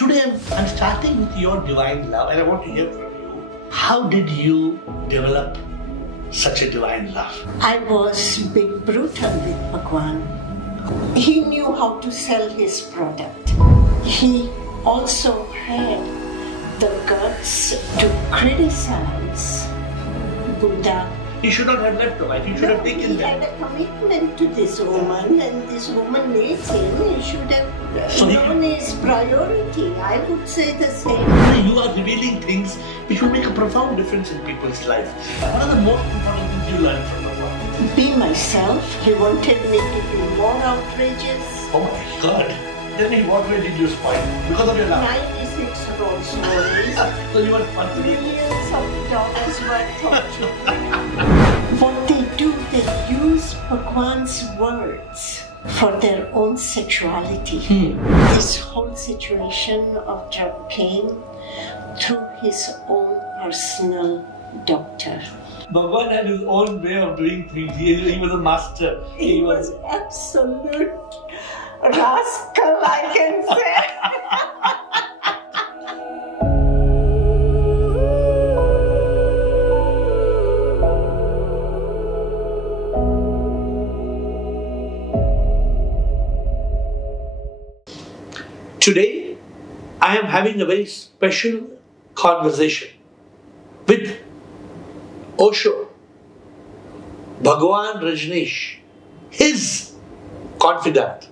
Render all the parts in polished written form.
today I'm starting with your divine love, and I want to hear from you. How did you develop such a divine love? I was big brutal with Bhagwan. He knew how to sell his product. He also had the guts to criticize Buddha. He should not have left the wife. He should have taken them. He had a commitment to this woman, and this woman needs him. He should have known his priority. I would say the same. You are revealing things which will make a profound difference in people's life. What are the most important things you learned from Bhagwan? Be myself. He wanted me to be more outrageous. Oh my God. Tell me, what way did you spoil? Because of your love? 96 Rolls Royce. So you were fun to me. Millions of dollars worth of jewelry. What they do, they use Bhagwan's words for their own sexuality. This whole situation of drug came through his own personal doctor. Bhagwan had his own way of doing things. He was a master. He was absolute rascal, I can say. Today, I am having a very special conversation with Osho Bhagwan Rajneesh, his confidant,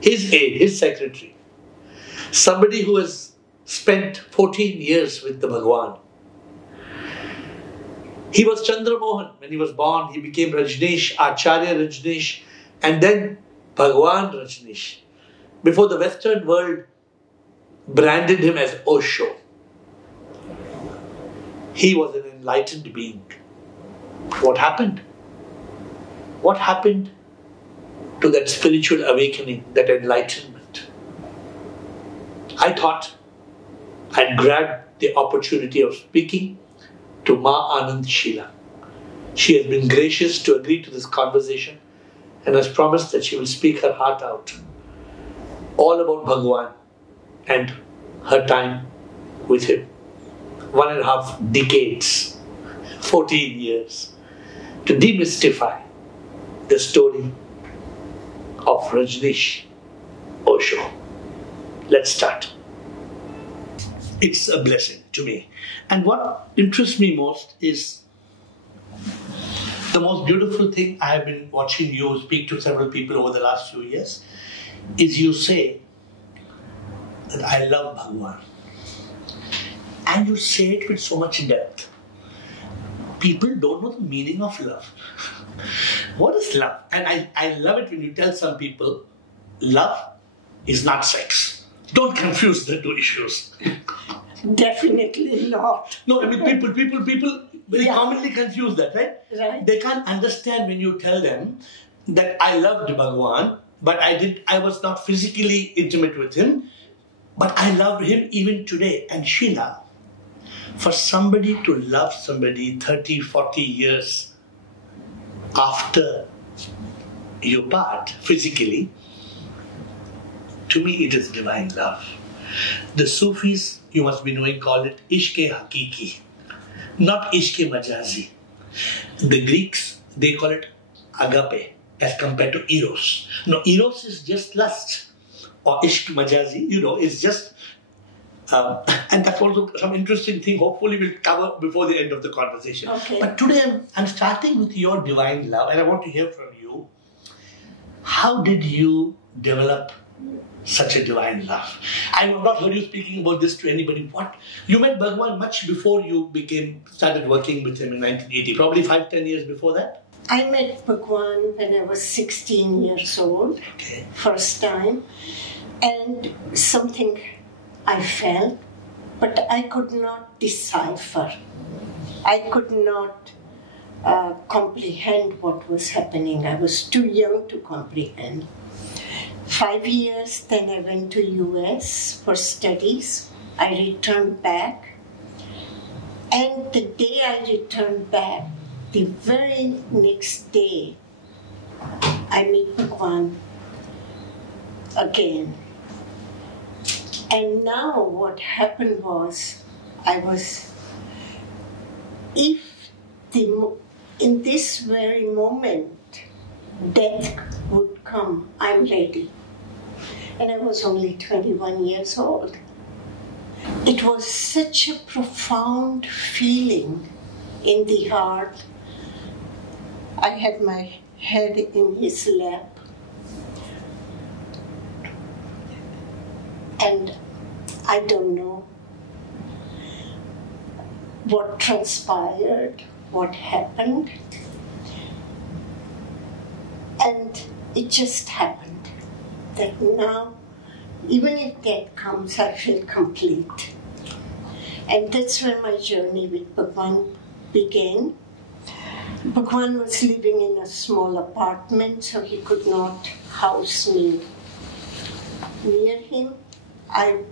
his aide, his secretary, somebody who has spent 14 years with the Bhagwan. He was Chandra Mohan when he was born. He became Rajneesh, Acharya Rajneesh, and then Bhagwan Rajneesh. Before the Western world branded him as Osho. He was an enlightened being. What happened? What happened to that spiritual awakening, that enlightenment? I thought I'd grab the opportunity of speaking to Ma Aanand Sheela. She has been gracious to agree to this conversation and has promised that she will speak her heart out. All about Bhagwan and her time with him. 1.5 decades, 14 years, to demystify the story of Rajneesh Osho. Let's start. It's a blessing to me. And what interests me most is the most beautiful thing. I have been watching you speak to several people over the last few years, is you say that I love Bhagwan. And you say it with so much depth. People don't know the meaning of love. What is love? And I love it when you tell some people, love is not sex. Don't confuse the two issues. Definitely not. No, I mean people very commonly confuse that, right? Right. They can't understand when you tell them that I loved Bhagwan, but I was not physically intimate with him, but I love him even today. And Sheela, for somebody to love somebody 30, 40 years after you part physically, to me it is divine love. The Sufis, you must be knowing, call it Ishq-e-Hakiki, not Ishq-e-Majazi. The Greeks, they call it agape as compared to eros. No, eros is just lust, or Ishq-Majazi, is just and that's also some interesting thing hopefully we'll cover before the end of the conversation. Okay. But today I'm starting with your divine love, and I want to hear from you. How did you develop such a divine love? I have not heard you speaking about this to anybody. What? You met Bhagwan much before you started working with him in 1980, probably 5-10 years before that? I met Bhagwan when I was 16 years old, first time, and something I felt, but I could not decipher. I could not comprehend what was happening. I was too young to comprehend. 5 years, then I went to US for studies. I returned back, and the day I returned back, the very next day, I meet Bhagwan again. And now what happened was, in this very moment, death would come, I'm ready. And I was only 21 years old. It was such a profound feeling in the heart. I had my head in his lap. And I don't know what transpired, what happened. And it just happened that now, even if death comes, I feel complete. And that's where my journey with Bhagwan began. Bhagwan was living in a small apartment, so he could not house me near him. I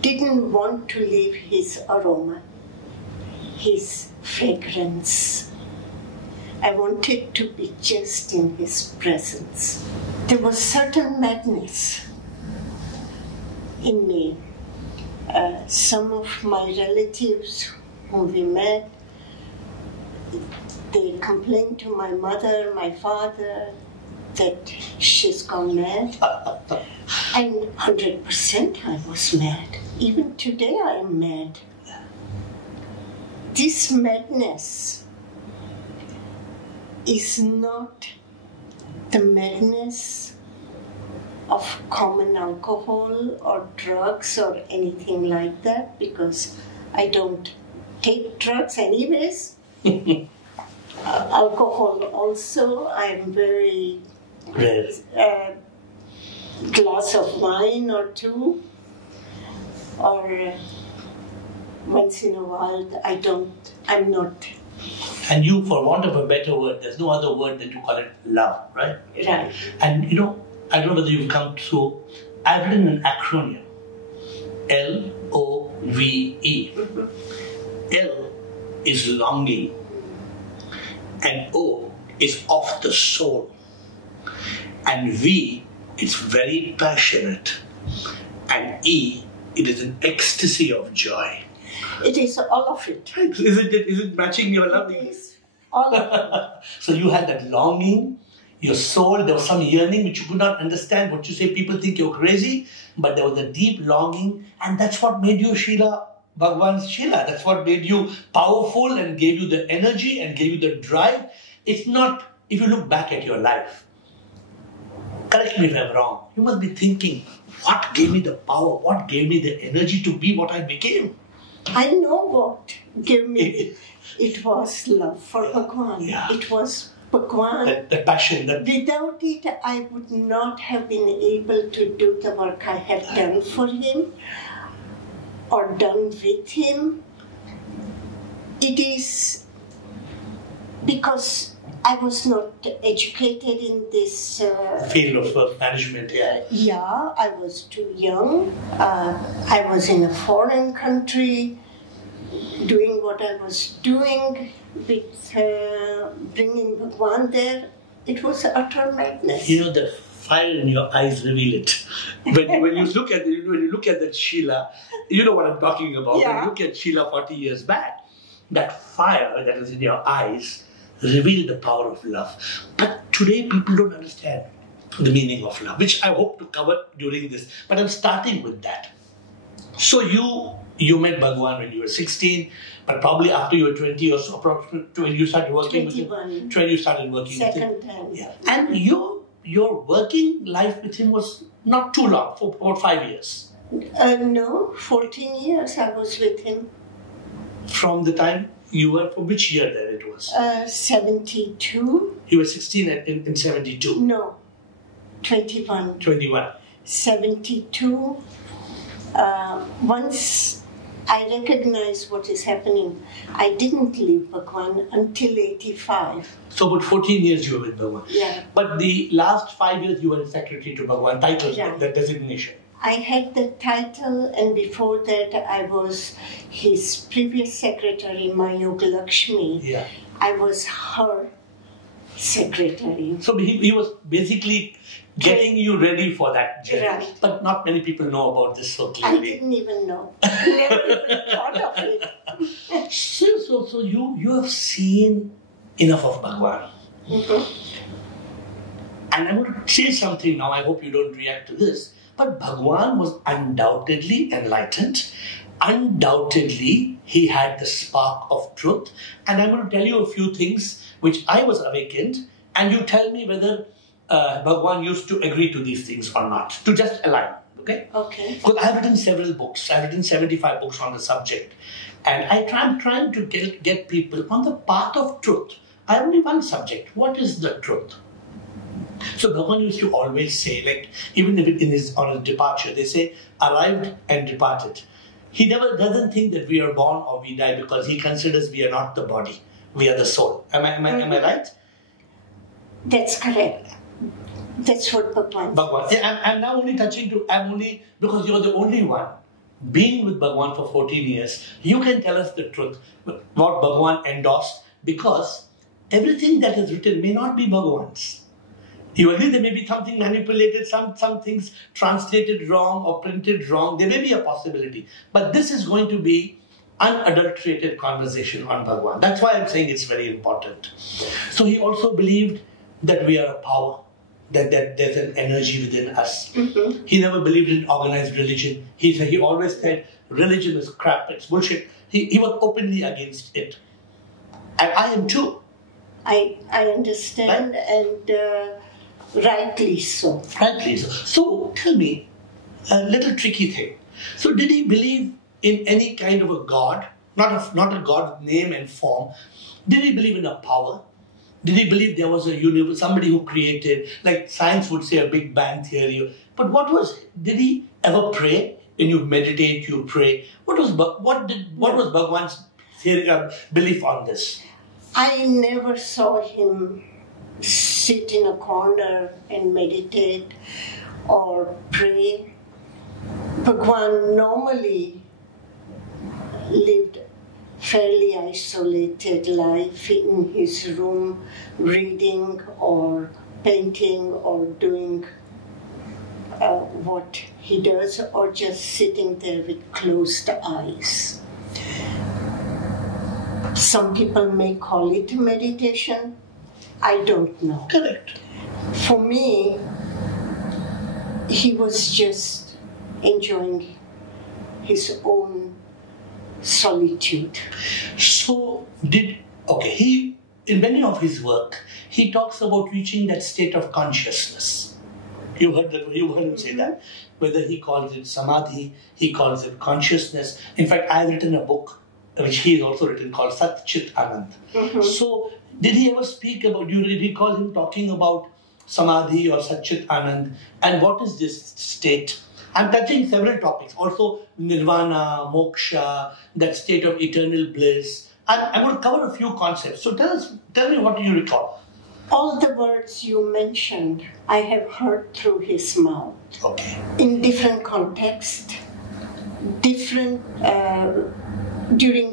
didn't want to leave his aroma, his fragrance. I wanted to be just in his presence. There was certain madness in me. Some of my relatives whom we met, they complained to my mother, my father, that she's gone mad. And 100% I was mad. Even today I am mad. This madness is not the madness of common alcohol or drugs or anything like that, because I don't take drugs anyways. Alcohol also, I'm very glass of wine or two, or once in a while I'm not. And you, for want of a better word, there's no other word that you call it love, right? Right. And I don't know whether you've come through, I've written an acronym, L-O-V-E. L is longing, and O is of the soul, and V, it's very passionate, and E, it is an ecstasy of joy. It is all of it. Isn't it matching your love? It is all of it. So you had that longing, your soul, there was some yearning which you could not understand. What you say, people think you're crazy, but there was a deep longing, and that's what made you Sheela, Bhagwan Sheela. That's what made you powerful and gave you the energy and gave you the drive. It's not, if you look back at your life, correct me if I'm wrong, you must be thinking, what gave me the power? What gave me the energy to be what I became? I know what gave me. It was love for Bhagwan. Yeah. It was Bhagwan. The passion. Without it, I would not have been able to do the work I have done for him or done with him. It is because I was not educated in this field of management. Yeah, I was too young. I was in a foreign country doing what I was doing with bringing Bhagwan there. It was utter madness. The fire in your eyes reveal it. When you look at that Sheela, you know what I'm talking about. Yeah. When you look at Sheela 40 years back, that fire that is in your eyes reveal the power of love. But today people don't understand the meaning of love, which I hope to cover during this. But I'm starting with that. So you met Bhagwan when you were 16, but probably after you were 20 or so, when you started working 21. with him. 20 you started working Second with him. time. Yeah. And your working life with him was not too long, for about 5 years. No, 14 years I was with him. From the time you were, for which year then it was? 72. You were 16 in 72. No, 21. 21. 72. Once I recognized what is happening, I didn't leave Bhagwan until 85. So about 14 years you were with Bhagwan. Yeah. But the last 5 years you were secretary to Bhagwan, title, Yeah. the designation. I had the title, and before that I was his previous secretary, Ma Aanand Lakshmi. Yeah. I was her secretary. So he was basically getting you ready for that journey. Right. But not many people know about this so I clearly. didn't even know. Never even thought of it. So you have seen enough of Bhagwan. And I'm going to say something now, I hope you don't react to this. But Bhagwan was undoubtedly enlightened. Undoubtedly, he had the spark of truth. And I'm going to tell you a few things which I was awakened. And you tell me whether Bhagwan used to agree to these things or not. To just align, okay? Okay. Because I've written several books. I've written 75 books on the subject. And I'm trying to get people on the path of truth. I have only one subject. What is the truth? So Bhagwan used to always say, like, even if on his departure, they say, arrived and departed. He never doesn't think that we are born or we die because he considers we are not the body, we are the soul. Am I right? That's correct. That's what Bhagwan. Yeah, I'm now only because you're the only one being with Bhagwan for 14 years. You can tell us the truth, what Bhagwan endorsed, because everything that is written may not be Bhagwan's. You agree there may be something manipulated, some things translated wrong or printed wrong. There may be a possibility. But this is going to be unadulterated conversation on Bhagwan. That's why I'm saying it's very important. So he also believed that we are a power, that there's an energy within us. He never believed in organized religion. He always said religion is crap, it's bullshit. He was openly against it. And I am too. I understand, right? And rightly so. Rightly so. So tell me, a little tricky thing. So did he believe in any kind of a God, not a God with name and form? Did he believe in a power? Did he believe there was a universe, somebody who created, like science would say, a Big Bang theory? But did he ever pray? When you meditate, you pray. What was Bhagwan's theory, belief on this? I never saw him sit in a corner and meditate or pray. Bhagwan normally lived fairly isolated life in his room, reading or painting or doing what he does, or just sitting there with closed eyes. Some people may call it meditation. I don't know. Correct. For me, he was just enjoying his own solitude. So in many of his work, he talks about reaching that state of consciousness. You heard him say that. Whether he calls it samadhi, he calls it consciousness. In fact, I've written a book, which he has also written, called Sat Chit Anand. So, did he ever speak about, did you recall him talking about samadhi or Sat Chit Anand? And what is this state? I'm touching several topics. Also, nirvana, moksha, that state of eternal bliss. I'm going to cover a few concepts. So tell me, what do you recall? All the words you mentioned, I have heard through his mouth. Okay. In different contexts, during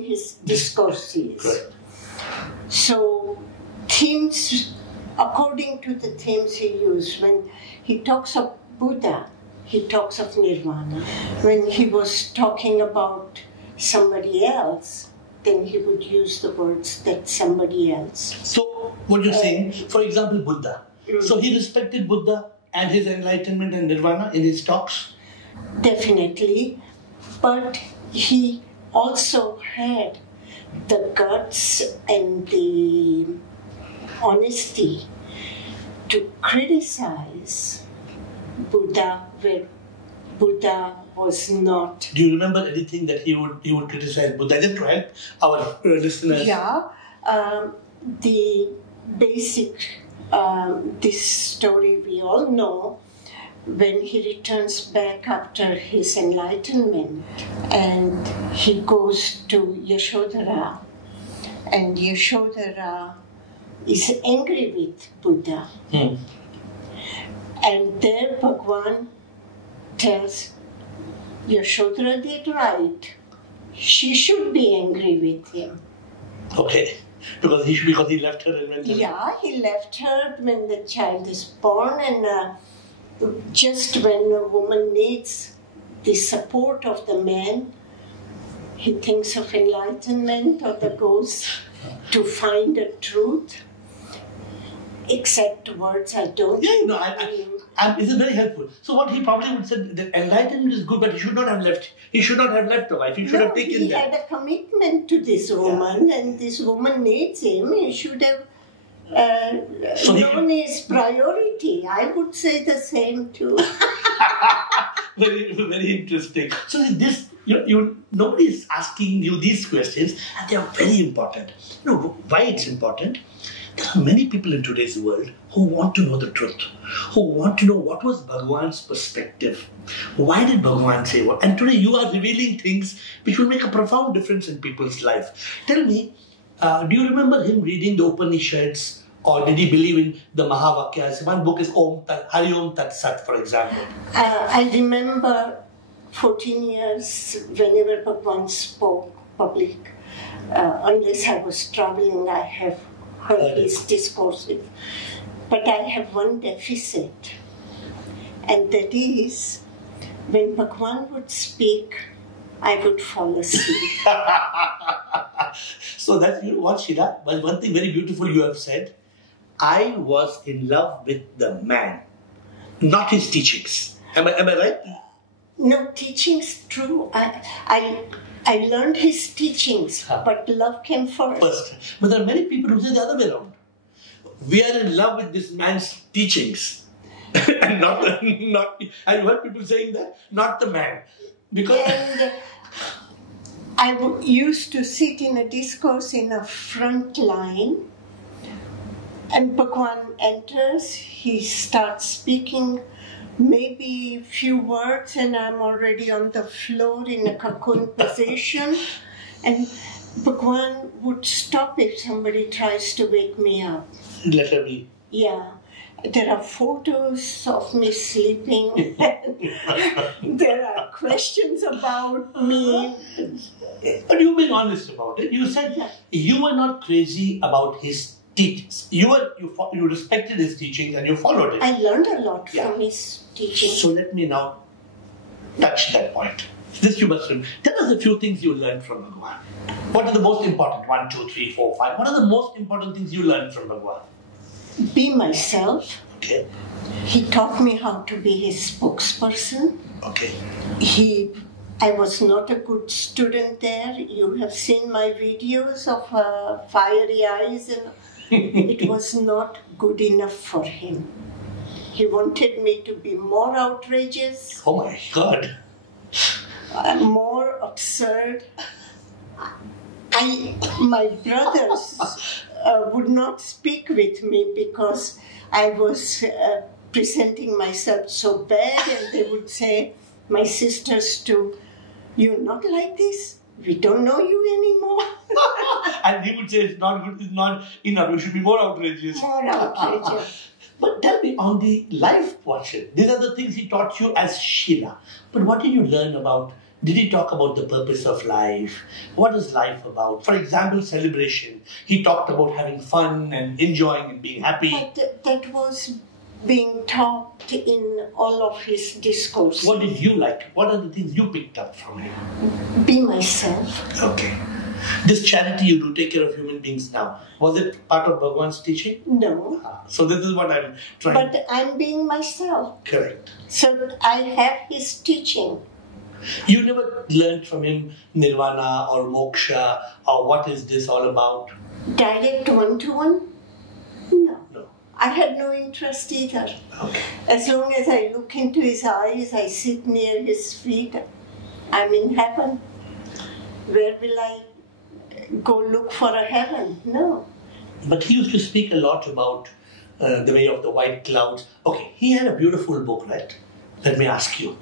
his discourses. Correct. So, themes, according to the themes he used, when he talks of Buddha, he talks of nirvana. When he was talking about somebody else, then he would use the words that somebody else. So, what you're saying, for example, Buddha. So, he respected Buddha and his enlightenment and nirvana in his talks? Definitely. But he also had the guts and the honesty to criticize Buddha where Buddha was not. Do you remember anything that he would criticize Buddha? Just to help our listeners. Yeah. The basic, this story we all know, when he returns back after his enlightenment and he goes to Yashodhara, and Yashodhara is angry with Buddha. And there Bhagwan tells Yashodhara did right. She should be angry with him. Okay. Because he left her and went. Yeah, he left her when the child is born, and just when a woman needs the support of the man, he thinks of enlightenment or the goes to find a truth. Exact words I don't. Yeah, no, this is very helpful. So what he probably would say, that enlightenment is good, but he should not have left. He should not have left the wife. He should have taken he had a commitment to this woman, and this woman needs him. He should have known his priority. I would say the same too. Very, very interesting. So this, nobody is asking you these questions, and they are very important. You know why it's important? There are many people in today's world who want to know the truth, who want to know what was Bhagwan's perspective. Why did Bhagwan say what? And today you are revealing things which will make a profound difference in people's life. Tell me, do you remember him reading the Upanishads, or did he believe in the Mahavakyas? One book is Hari Om Tat Sat, for example. I remember 14 years whenever Bhagwan spoke public, unless I was traveling, I have heard his discourses. But I have one deficit, and that is when Bhagwan would speak, I would fall asleep. So that's what, Sheela, but one thing very beautiful you have said. I was in love with the man, not his teachings. Am I right? No, teachings, true. I learned his teachings, but love came first. But there are many people who say the other way around. We are in love with this man's teachings. And I heard people saying that, not the man. Because and I used to sit in a discourse in a front line, and Bhagwan enters, he starts speaking maybe a few words, and I'm already on the floor in a cocoon position, and Bhagwan would stop if somebody tries to wake me up. Let her be. Yeah. There are photos of me sleeping. There are questions about me. But you've been honest about it. You said you were not crazy about his teachings. You respected his teachings and you followed it. I learned a lot from his teachings. So let me now touch that point. This you must remember. Tell us a few things you learned from Bhagwan. What are the most important? 1, 2, 3, 4, 5. What are the most important things you learned from Bhagwan? Be myself. Okay. He taught me how to be his spokesperson. Okay. I was not a good student there. You have seen my videos of fiery eyes, and it was not good enough for him. He wanted me to be more outrageous. Oh my God. More absurd. My brothers would not speak with me because I was presenting myself so bad, and they would say, my sisters too, you're not like this, we don't know you anymore. And he would say, it's not good, it's not enough, you should be more outrageous. More outrageous. But tell me, on the life portion, these are the things he taught you as Sheela. But what did you learn about? Did he talk about the purpose of life? What is life about? For example, celebration. He talked about having fun and enjoying and being happy. But that was being taught in all of his discourses. What did you like? What are the things you picked up from him? Be myself. Okay. This charity you do, take care of human beings now, was it part of Bhagwan's teaching? No. So this is what I'm trying. But I'm being myself. Correct. So I have his teaching. You never learned from him nirvana or moksha or what is this all about? Direct one-to-one? No. I had no interest either. Okay. As long as I look into his eyes, I sit near his feet, I'm in heaven. Where will I go look for a heaven? No. But he used to speak a lot about the way of the white clouds. Okay, he had a beautiful book, right? Let me ask you.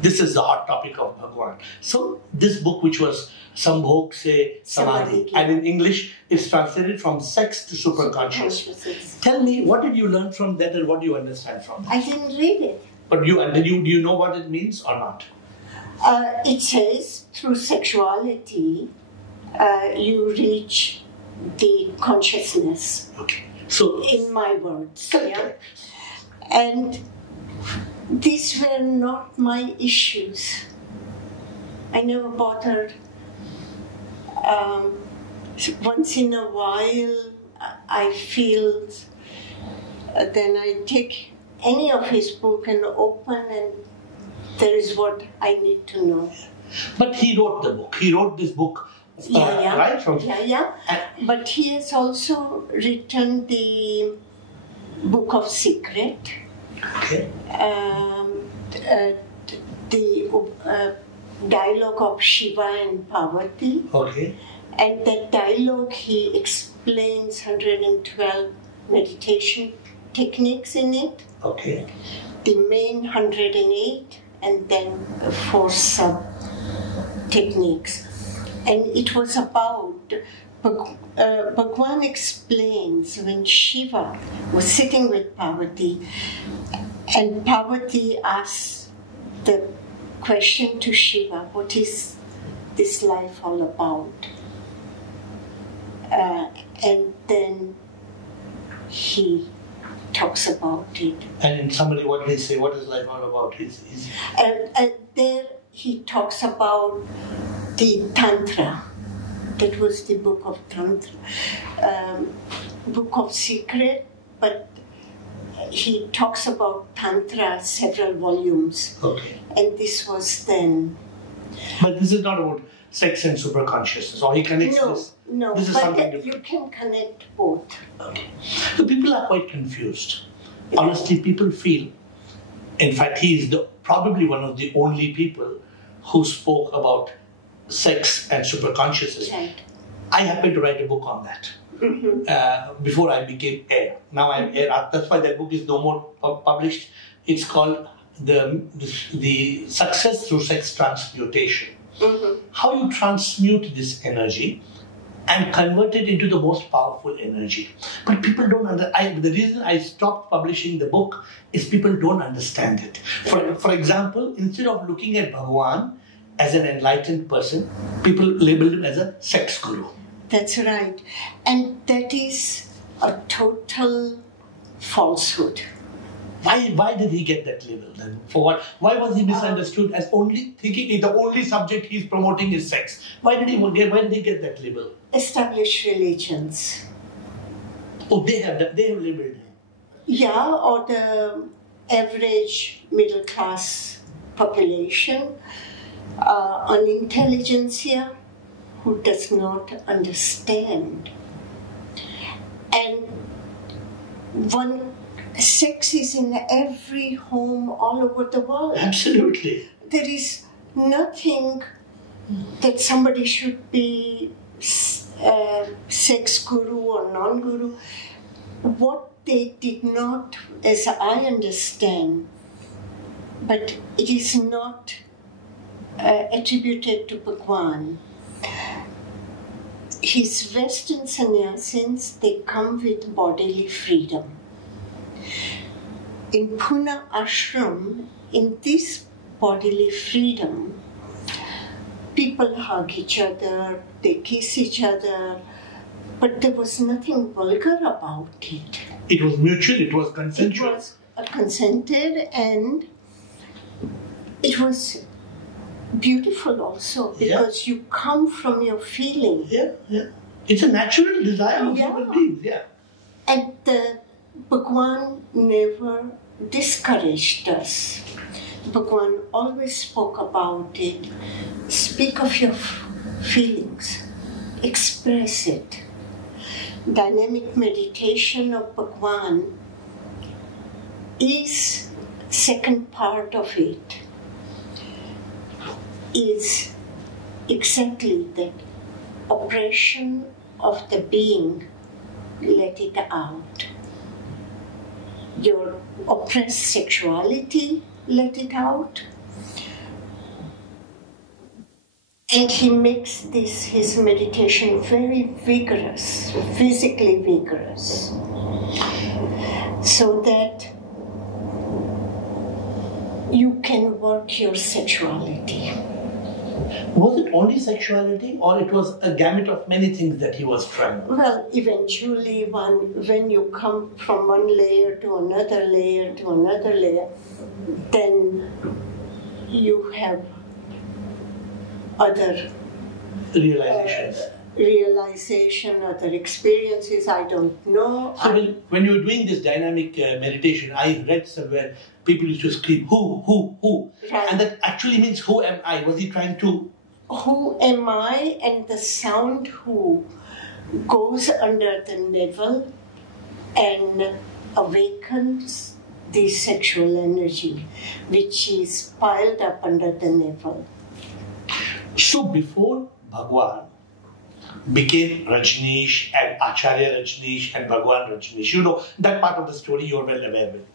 This is the hot topic of Bhagwan. So this book, which was Sambhog Se Samadhi, and in English it's translated from sex to superconscious. Tell me, what did you learn from that and what do you understand from that? I didn't read it. But do you know what it means or not? It says through sexuality you reach the consciousness. Okay. So in my words, yeah. And these were not my issues. I never bothered. Once in a while, I feel, then I take any of his book and open, and there is what I need to know. But he wrote the book. He wrote this book, right? But he has also written the Book of Secret. Okay. The dialogue of Shiva and Parvati. Okay. And that dialogue, he explains 112 meditation techniques in it. Okay. The main 108, and then 4 sub techniques. And it was about, Bhagwan explains when Shiva was sitting with Parvati, and Parvati asks the question to Shiva, what is this life all about? And then he talks about it. And in summary, what they say, what is life all about? And there he talks about the Tantra. That was the Book of Tantra. Book of Secret, but he talks about Tantra, several volumes. Okay. And this was then. But this is not about sex and superconsciousness, or he connects this? No, this is but something different. You can connect both. Okay. So people are quite confused. Honestly, people feel, in fact, he is probably one of the only people who spoke about sex and superconsciousness. Right. I happened to write a book on that before I became AiR. Now I'm AiR. That's why that book is no more published. It's called the Success Through Sex Transmutation. How you transmute this energy and convert it into the most powerful energy. But people don't understand. The reason I stopped publishing the book is people don't understand it. For example, instead of looking at Bhagwan as an enlightened person, people labeled him as a sex guru. That's right. And that is a total falsehood. Why did he get that label then? For what? Why was he misunderstood as only thinking the only subject he's promoting is sex? Why did he get that label? Established religions. Oh, they have labeled him. Yeah, or the average middle class population, an intelligentsia who does not understand. And sex is in every home all over the world. Absolutely. There is nothing that somebody should be sex guru or non-guru. What they did not, as I understand, but it is not attributed to Bhagwan. His Western sannyasins, they come with bodily freedom. In Pune ashram, in this bodily freedom, people hug each other, they kiss each other, but there was nothing vulgar about it. It was mutual, it was consensual. It was consented, and it was beautiful also, because you come from your feeling. Yeah. It's a natural desire of human beings, And Bhagwan never discouraged us. Bhagwan always spoke about it. Speak of your feelings. Express it. Dynamic meditation of Bhagwan is second part of it. Is exactly that oppression of the being, let it out. Your oppressed sexuality, let it out. And he makes his meditation very vigorous, physically vigorous, so that you can work your sexuality. Was it only sexuality, or it was a gamut of many things that he was trying? Well, eventually, when you come from one layer to another layer to another layer, then you have other realization, other experiences, I don't know. So when you were doing this dynamic meditation, I read somewhere people used to scream, who? Right. And that actually means, who am I? Was he trying to... Who am I? And the sound who goes under the navel and awakens the sexual energy, which is piled up under the navel. So before Bhagwan became Rajneesh and Acharya Rajneesh and Bhagwan Rajneesh, you know, that part of the story you are well aware with.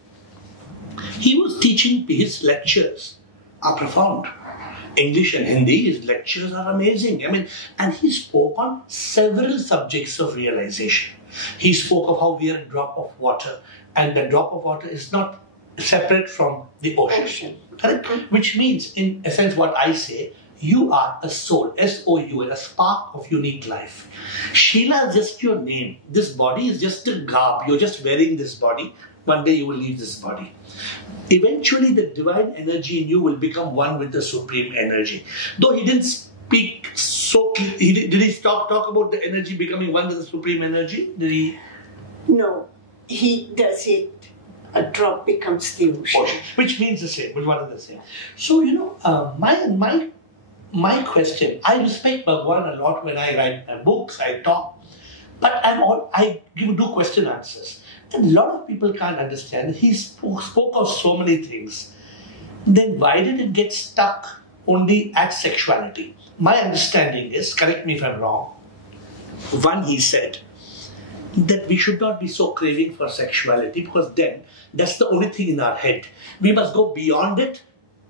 He was teaching, his lectures are profound. English and Hindi, his lectures are amazing. I mean, and he spoke on several subjects of realization. He spoke of how we are a drop of water, and the drop of water is not separate from the ocean. Correct? Which means, in a sense, what I say, you are a soul, S-O-U-L, a spark of unique life. Sheela is just your name. This body is just a garb. You're just wearing this body. One day you will leave this body. Eventually the divine energy in you will become one with the supreme energy. Though he didn't speak so clearly, did he talk about the energy becoming one with the supreme energy? Did he? No, he does it. A drop becomes the ocean. Which means the same, which one is the same. So, you know, my question, I respect Bhagwan a lot when I write my books, I talk, but I do question answers. And a lot of people can't understand. He spoke of so many things. Then why did it get stuck only at sexuality? My understanding is, correct me if I'm wrong, one, he said that we should not be so craving for sexuality, because then that's the only thing in our head. We must go beyond it,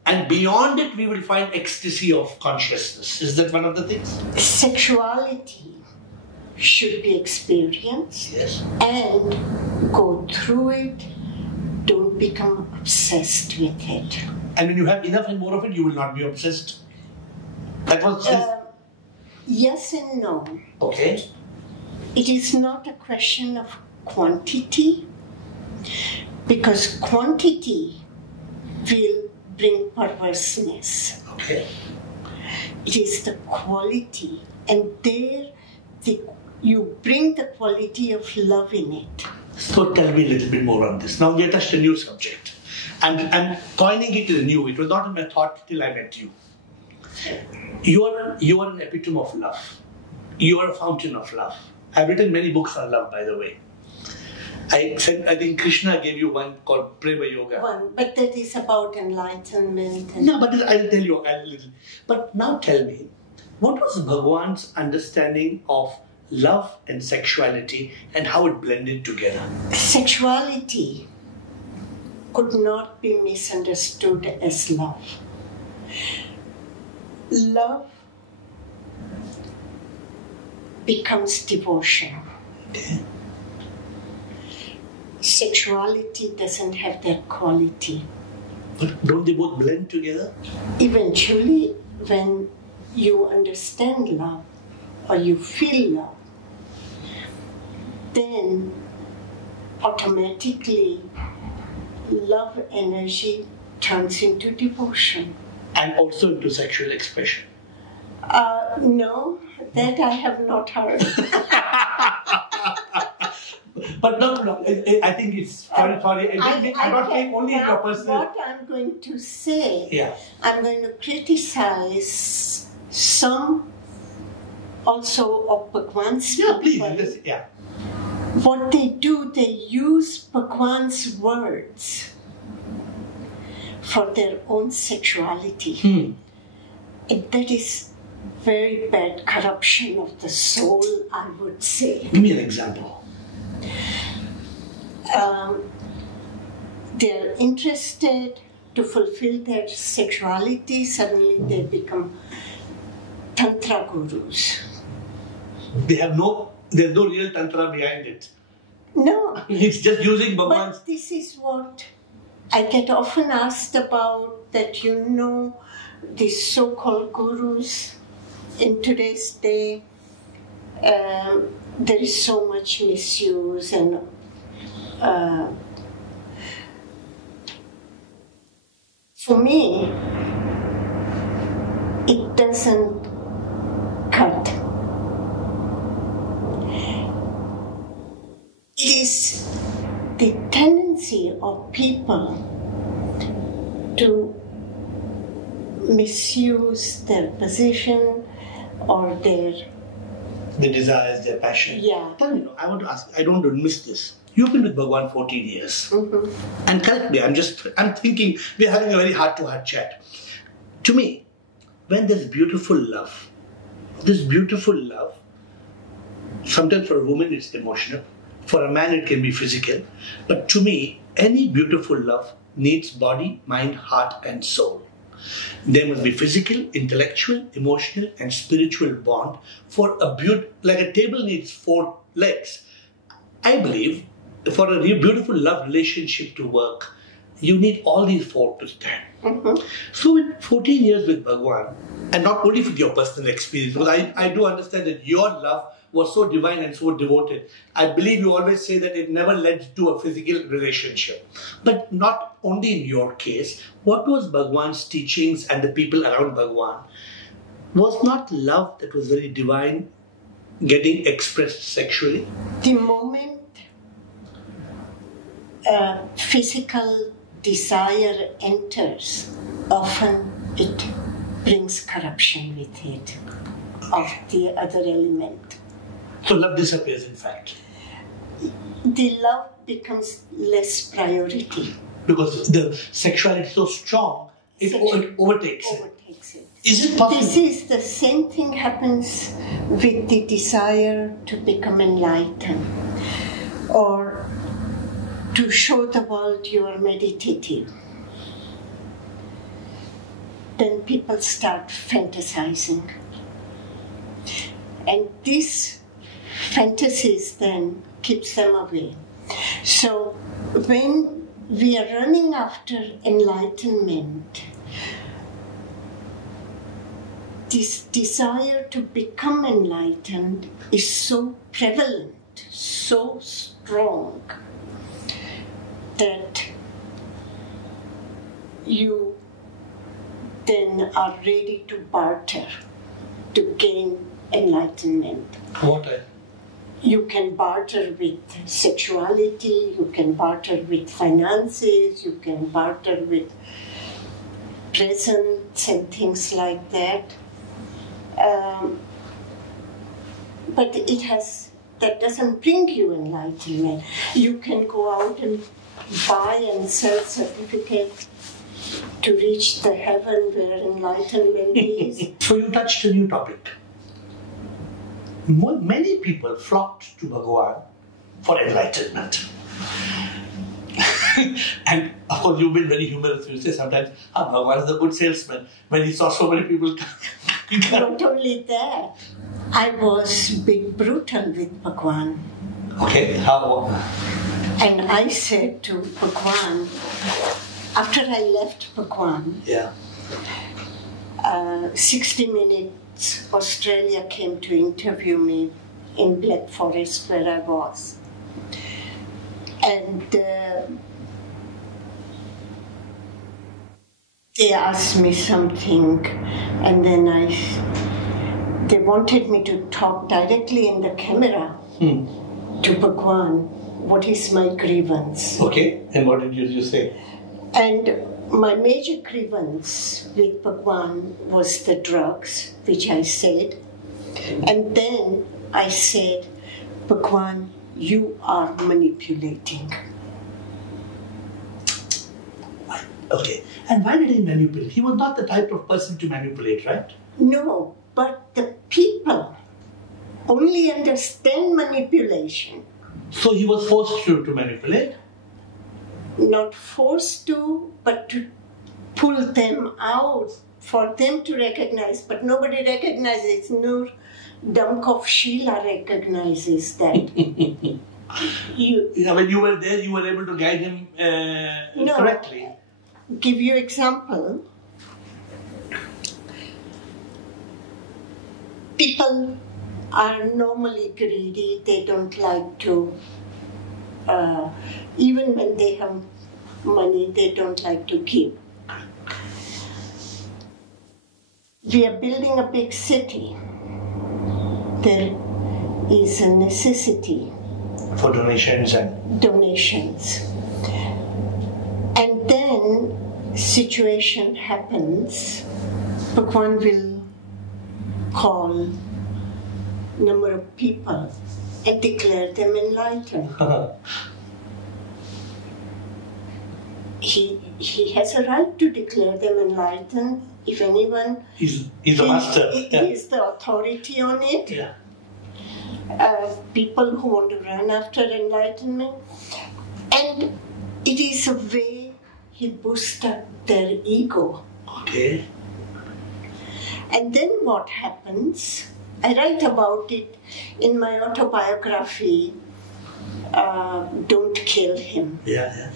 and beyond it we will find ecstasy of consciousness. Is that one of the things? Sexuality should be experienced, yes, and go through it. Don't become obsessed with it. And when you have enough and more of it, you will not be obsessed. That was yes and no. Okay. It is not a question of quantity, because quantity will bring perverseness. Okay. It is the quality, and there you bring the quality of love in it. So tell me a little bit more on this. Now you touched a new subject. I'm coining it new. It was not in my thought till I met you. You are an epitome of love. You are a fountain of love. I've written many books on love, by the way. I think Krishna gave you one called Prema Yoga. One, but that is about enlightenment. No, but I'll tell you a little. But now tell me, what was Bhagwan's understanding of love and sexuality and how it blended together? Sexuality could not be misunderstood as love. Love becomes devotion. Okay. Sexuality doesn't have that quality. But don't they both blend together? Eventually, when you understand love or you feel love, then automatically love energy turns into devotion. And also into sexual expression. No, that I have not heard. But no. I think it's sorry. I'm not saying only your personal. What I'm going to say, yeah, I'm going to criticize some also of Bhagwan's. Yeah, please. Yeah. What they do, they use Bhagwan's words for their own sexuality. And that is very bad corruption of the soul, I would say. Give me an example. They're interested to fulfill their sexuality, suddenly they become Tantra gurus. There's no real Tantra behind it. No. It's just using Bhagwan's. But this is what I get often asked about, that these so-called gurus in today's day, there is so much misuse and for me, it doesn't cut. It is the tendency of people to misuse their position or their desires, their passion. Yeah. Tell me, I want to ask, I don't want to miss this. You've been with Bhagwan 14 years. Mm-hmm. And correct me, I'm thinking, we're having a very heart-to-heart chat. To me, when there's beautiful love, sometimes for a woman it's emotional, for a man it can be physical, but to me, any beautiful love needs body, mind, heart and soul. There must be physical, intellectual, emotional and spiritual bond for like a table needs 4 legs. I believe for a real beautiful love relationship to work, you need all these 4 to stand. Mm-hmm. So in 14 years with Bhagwan, and not only with your personal experience, because I do understand that your love was so divine and so devoted. I believe you always say that it never led to a physical relationship. But not only in your case, what was Bhagwan's teachings and the people around Bhagwan? Was not love that was very divine getting expressed sexually? The moment physical desire enters, often it brings corruption with it of the other element. So love disappears, in fact. The love becomes less priority. Because the sexuality is so strong, it overtakes it. Is it possible? This is the same thing happens with the desire to become enlightened or to show the world you are meditative. Then people start fantasizing. And this fantasies then keeps them away. So when we are running after enlightenment, this desire to become enlightened is so prevalent, so strong, that you then are ready to barter to gain enlightenment. What? You can barter with sexuality, you can barter with finances, you can barter with presents and things like that. But that doesn't bring you enlightenment. You can go out and buy and sell certificates to reach the heaven where enlightenment is. So you touched a new topic. Many people flocked to Bhagwan for enlightenment. And of course you've been very humorous. You say sometimes, Bhagwan is a good salesman. When he saw so many people Not only that, I was a bit brutal with Bhagwan. Okay, how? And I said to Bhagwan, after I left Bhagwan, 60 Minutes Australia came to interview me in Black Forest where I was. And they asked me something, and then they wanted me to talk directly in the camera to Bhagwan. What is my grievance? Okay, and what did you say? And my major grievance with Bhagwan was the drugs, which I said. And then I said, Bhagwan, you are manipulating. Okay, and why did he manipulate? He was not the type of person to manipulate, right? No, but the people only understand manipulation. So he was forced to manipulate? Not forced to, but to pull them out, for them to recognize. But nobody recognizes. Nur Damkov Sheela recognizes that. When you were there, you were able to guide him correctly. Give you example. people are normally greedy. They don't like to, even when they have money, they don't like to give. We are building a big city. There is a necessity for donations. And then situation happens. Bhagwan will call number of people and declare them enlightened. He has a right to declare them enlightened. If anyone... He's the master. He is the authority on it. Yeah. People who want to run after enlightenment. And it is a way he boosts up their ego. Okay. And then what happens, I write about it in my autobiography, Don't Kill Him. Yeah.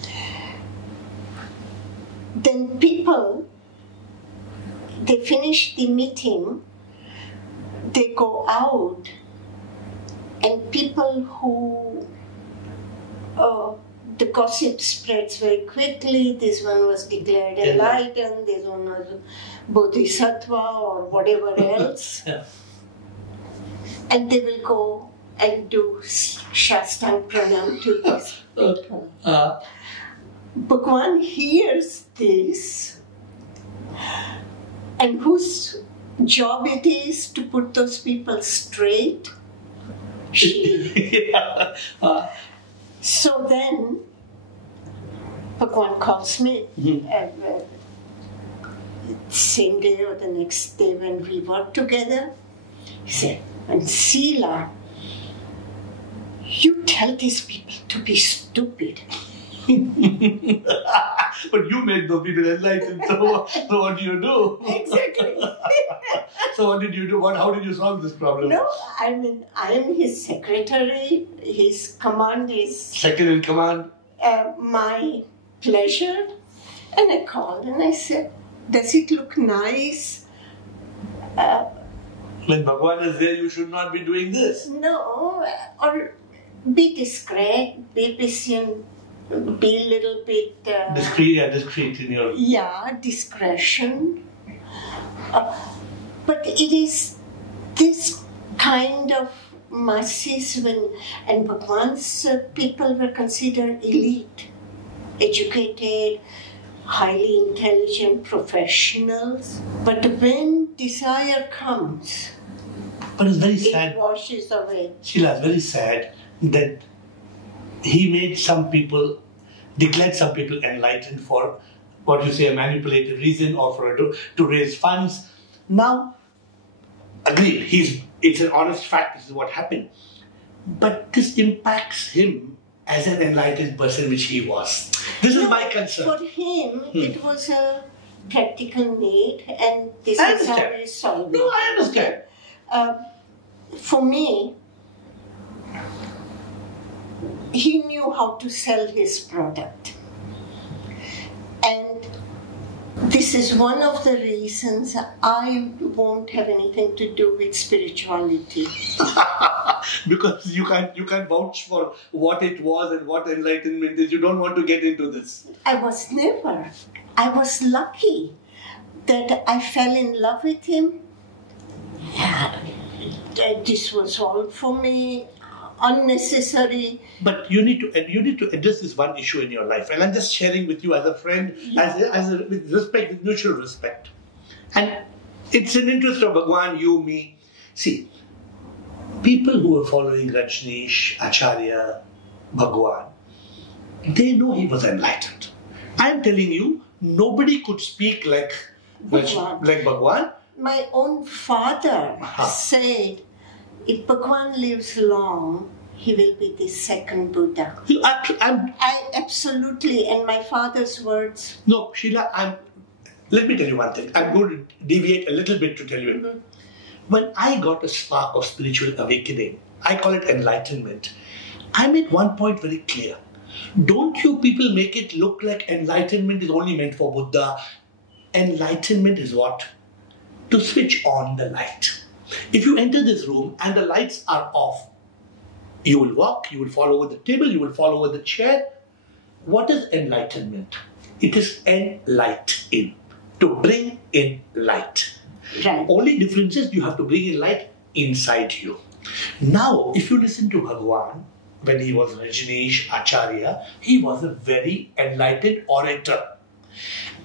Then people, they finish the meeting, they go out, and people who, the gossip spreads very quickly. This one was declared enlightened, this one was bodhisattva or whatever else. Yeah. And they will go and do Shastang Pranam to these people. Bhagwan hears this, and whose job it is to put those people straight? She. Yeah. So then, Bhagwan calls me, same day or the next day when we work together. He said, and Sheela, you tell these people to be stupid. But you make those people enlightened, so what do you do? Exactly. So what did you do? How did you solve this problem? No, I mean, I am his secretary. His command is... Second in command? My pleasure. And I called and I said, does it look nice? When Bhagwan is there, you should not be doing this. No, or be discreet, be patient, be a little bit... discreet in your... Yeah, discretion. But it is this kind of masses and Bhagwan's people were considered elite, educated, highly intelligent professionals. But when desire comes, but it's very sad. It washes away. Sheela, it's very sad that he made some people, declared some people enlightened for what you say a manipulative reason or for to raise funds. Now, agreed, it's an honest fact, this is what happened. But this impacts him as an enlightened person, which he was. This is my concern. For him, it was a practical need, and this is how we solve it. No, I understand. For me, he knew how to sell his product. And this is one of the reasons I won't have anything to do with spirituality. Because you can't vouch for what it was and what enlightenment is. You don't want to get into this. I was lucky that I fell in love with him. Yeah, this was all for me, unnecessary. But you need to address this one issue in your life, and I'm just sharing with you as a friend, with respect, with mutual respect. And it's an interest of Bhagwan, you, me. See, people who are following Rajneesh, Acharya, Bhagwan, they know he was enlightened. I'm telling you, nobody could speak like Bhagwan. My own father said, if Bhagwan lives long, he will be the second Buddha. I absolutely, and my father's words. No, Sheela, let me tell you one thing. I'm going to deviate a little bit to tell you. Mm-hmm. When I got a spark of spiritual awakening, I call it enlightenment, I made one point very clear. Don't you people make it look like enlightenment is only meant for Buddha. Enlightenment is what? To switch on the light. If you enter this room and the lights are off, you will walk, you will fall over the table, you will fall over the chair. What is enlightenment? It is enlight in, to bring in light. Right. Only difference is you have to bring in light inside you. Now, if you listen to Bhagwan, when he was Rajneesh Acharya, he was a very enlightened orator.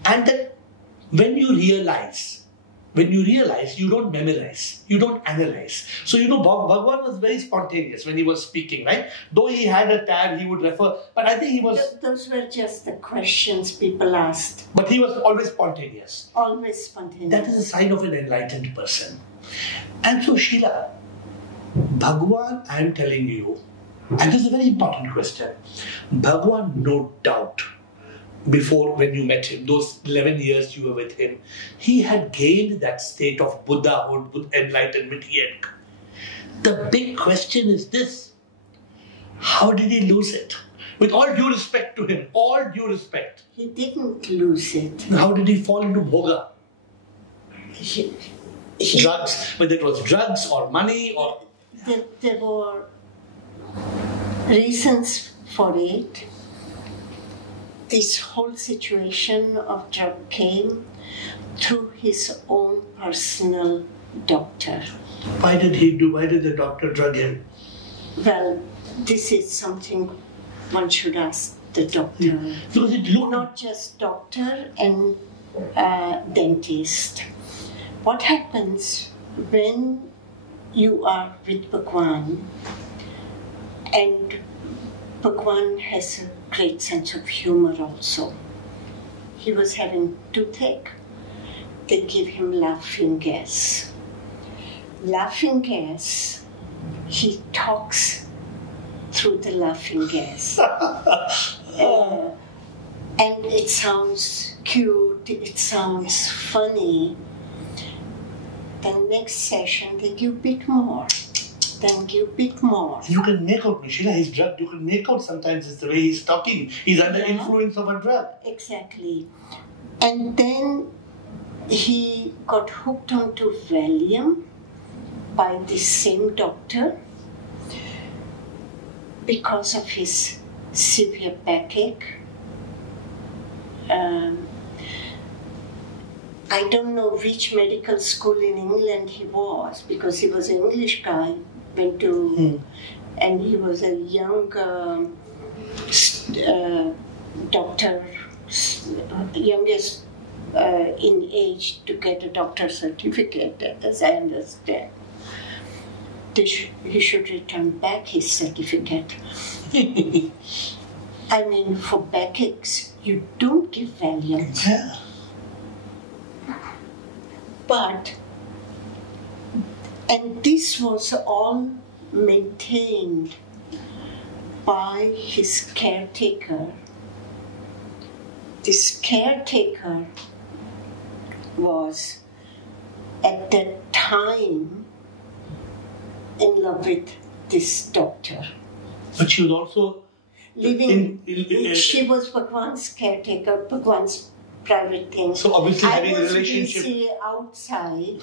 And then when you realize, you don't memorize, you don't analyze. So, Bhagwan was very spontaneous when he was speaking, right? Though he had a tab, he would refer, but I think he was... Those were just the questions people asked. But he was always spontaneous. Always spontaneous. That is a sign of an enlightened person. And so, Sheela, Bhagwan, I am telling you, and this is a very important question, Bhagwan, no doubt, before when you met him, those 11 years you were with him, he had gained that state of Buddhahood, with enlightenment he had. The big question is this: how did he lose it? With all due respect to him, all due respect. He didn't lose it. How did he fall into bhoga? Drugs, whether it was drugs or money or... There were reasons for it. This whole situation of drug came through his own personal doctor. Why did the doctor drug him? Well, this is something one should ask the doctor. Because it looked... Not just doctor and dentist. What happens when you are with Bhagwan, and Bhagwan has a great sense of humor also. He was having toothache. They give him laughing gas. Laughing gas, he talks through the laughing gas. And it sounds cute, it sounds funny. The next session, they give a bit more. Then give a bit more. You can make out, Sheela, his drug, you can make out sometimes it's the way he's talking. He's under influence of a drug. Exactly. And then he got hooked onto Valium by the same doctor because of his severe backache. I don't know which medical school in England he was, because he was an English guy, went to, and he was a young doctor, youngest in age to get a doctor's certificate, as I understand. He should return back his certificate. I mean, for backaches, you don't give Valium. Yeah. But, and this was all maintained by his caretaker. This caretaker was, at that time, in love with this doctor. But she was also living. She was Bhagwan's caretaker, Bhagwan's private thing. So obviously having a relationship. I was busy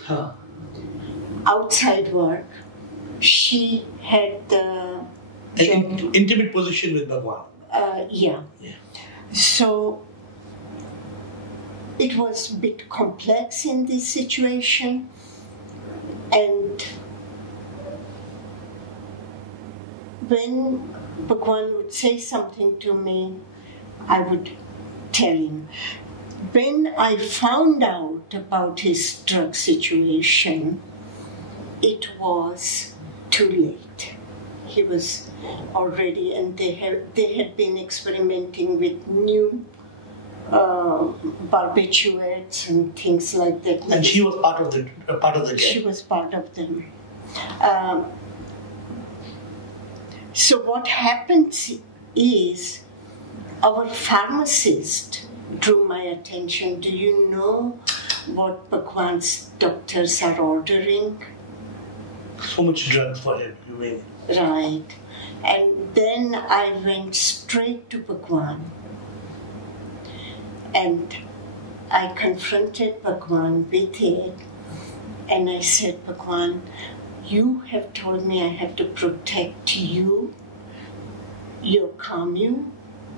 outside work. She had the intimate position with Bhagwan. Yeah. So it was a bit complex in this situation, and when Bhagwan would say something to me, I would tell him. When I found out about his drug situation, it was too late. He was already, and they had been experimenting with new barbiturates and things like that. And she was part of the game. She was part of them. So what happens is, our pharmacist drew my attention. Do you know what Bhagwan's doctors are ordering? So much drugs for him, you mean? Right. And then I went straight to Bhagwan. And I confronted Bhagwan with it. And I said, Bhagwan, you have told me I have to protect you, your commune,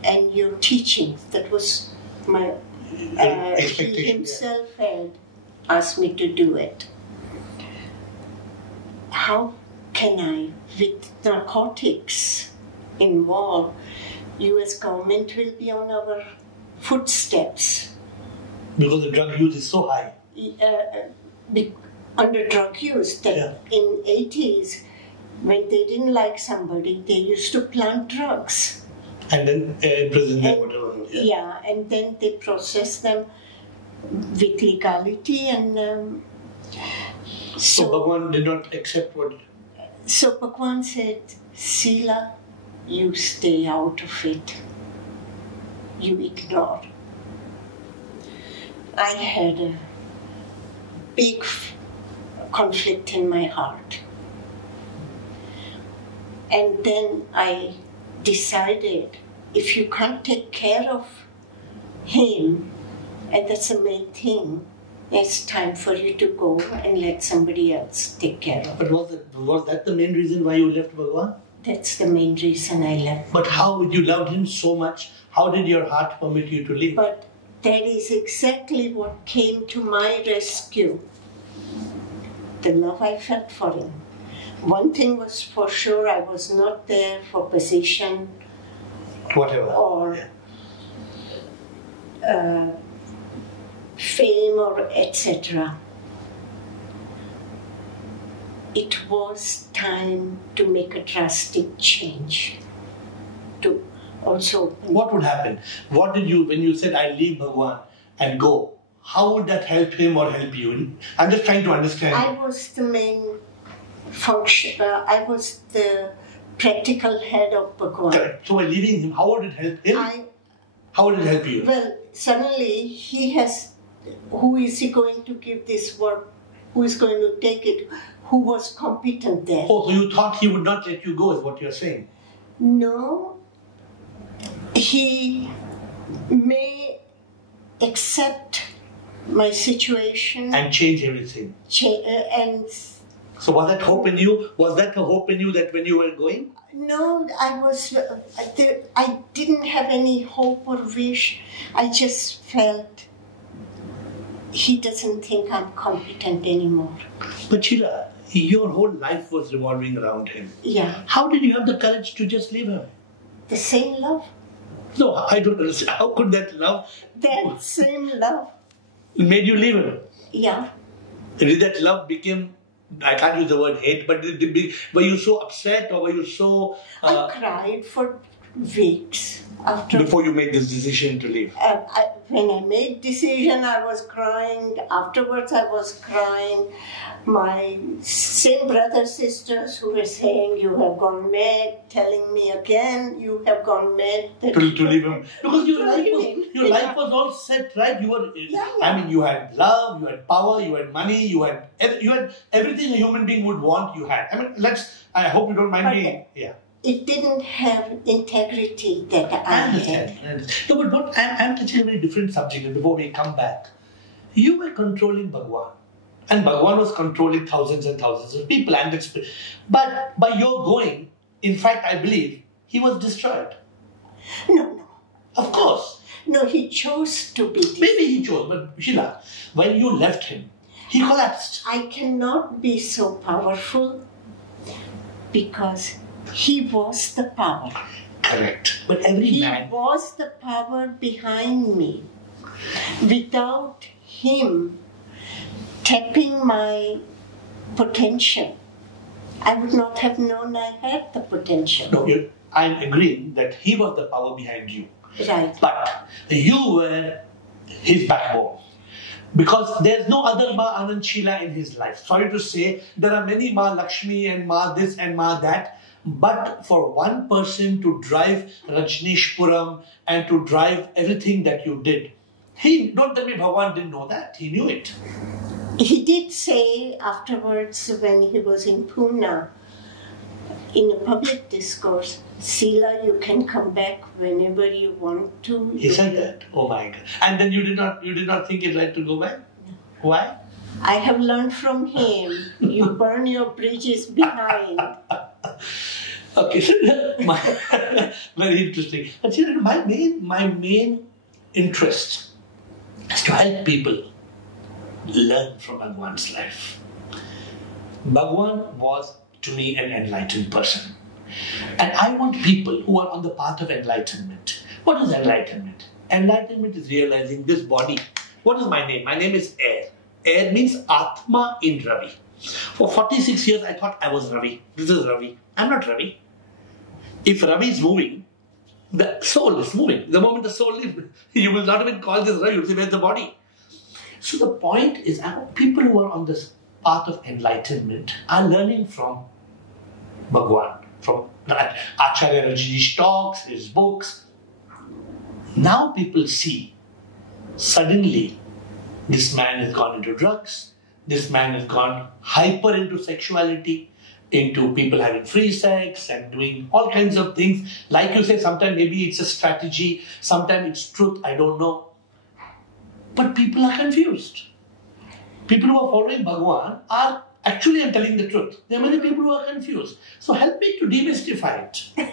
and your teachings. That was my... he himself had asked me to do it. How can I, with narcotics involved, US government will be on our footsteps. Because the drug use is so high. Under drug use, that in 80s, when they didn't like somebody, they used to plant drugs. And then imprison them, whatever. Yeah, and then they process them with legality, and so Bhagwan did not accept what... So Bhagwan said, Sheela, you stay out of it. You ignore. I had a big conflict in my heart. And then I decided, if you can't take care of him, and that's the main thing, it's time for you to go and let somebody else take care of it. But was that the main reason why you left Bhagwan? That's the main reason I left. But how, you loved him so much, how did your heart permit you to leave? But that is exactly what came to my rescue. The love I felt for him. One thing was for sure, I was not there for position, whatever, or fame, or etc. It was time to make a drastic change. To also... What would happen? What did you, when you said, I leave Bhagwan and go, how would that help him or help you? I'm just trying to understand. I was the main function, I was the practical head of Bhagwan. Correct. So by leaving him, how would it help him? How would it help you? Well, suddenly he has, who is he going to give this work? Who is going to take it? Who was competent there? Oh, so you thought he would not let you go, is what you're saying? No. He may accept my situation. And change everything. And so was that hope in you? Was that a hope in you that when you were going? No, I didn't have any hope or wish. I just felt he doesn't think I'm competent anymore. But Sheela, your whole life was revolving around him. Yeah. How did you have the courage to just leave him? The same love. No, I don't understand. How could that love... That same love. Made you leave him? Yeah. Did that love become... I can't use the word hate, but were you so upset or were you so... I cried for weeks after... Before you made this decision to leave? When I made decision, I was crying. Afterwards, I was crying. My same brothers, sisters who were saying, you have gone mad, telling me again, you have gone mad. To leave him. Because your life was all set, right? You were, I mean, you had love, you had power, you had money, you had everything a human being would want, you had. I mean, I hope you don't mind me. Yeah. It didn't have integrity that I understand. No, but I'm touching a very different subject before we come back. You were controlling Bhagwan. And Bhagwan was controlling thousands and thousands of people. But by your going, in fact, I believe, he was destroyed. No. Of course. No, he chose to be destroyed. Maybe he chose, but Sheela, when you left him, he collapsed. I cannot be so powerful because he was the power. Correct. But he was the power behind me. Without him tapping my potential, I would not have known I had the potential. No, I'm agreeing that he was the power behind you. Right. But you were his backbone. Because there's no other Ma Aanand Sheela in his life. Sorry to say, there are many Ma Lakshmi and Ma this and Ma that. But for one person to drive Rajneeshpuram and to drive everything that you did, don't tell me Bhagwan didn't know that. He knew it. He did say afterwards when he was in Pune, in a public discourse, Sheela, you can come back whenever you want to. He said that? Oh my God. And then you did not think it right to go back? No. Why? I have learned from him. You burn your bridges behind. Okay, so very interesting. And see, my main interest is to help people learn from Bhagwan's life. Bhagwan was, to me, an enlightened person. And I want people who are on the path of enlightenment. What is enlightenment? Enlightenment is realizing this body. What is my name? My name is AiR. AiR means Atma in Ravi. For 46 years, I thought I was Ravi. This is Ravi. I'm not Ravi. If Ravi is moving, the soul is moving. The moment the soul leaves, you will not even call this Ravi. You will say, where's the body? So the point is, I want people who are on this path of enlightenment are learning from Bhagwan, from Acharya Rajneesh talks, his books. Now people see, suddenly, this man has gone into drugs, this man has gone hyper into sexuality, into people having free sex and doing all kinds of things. Like you say, sometimes maybe it's a strategy, sometimes it's truth, I don't know. But people are confused. People who are following Bhagwan are actually telling the truth. There are many people who are confused. So help me to demystify it.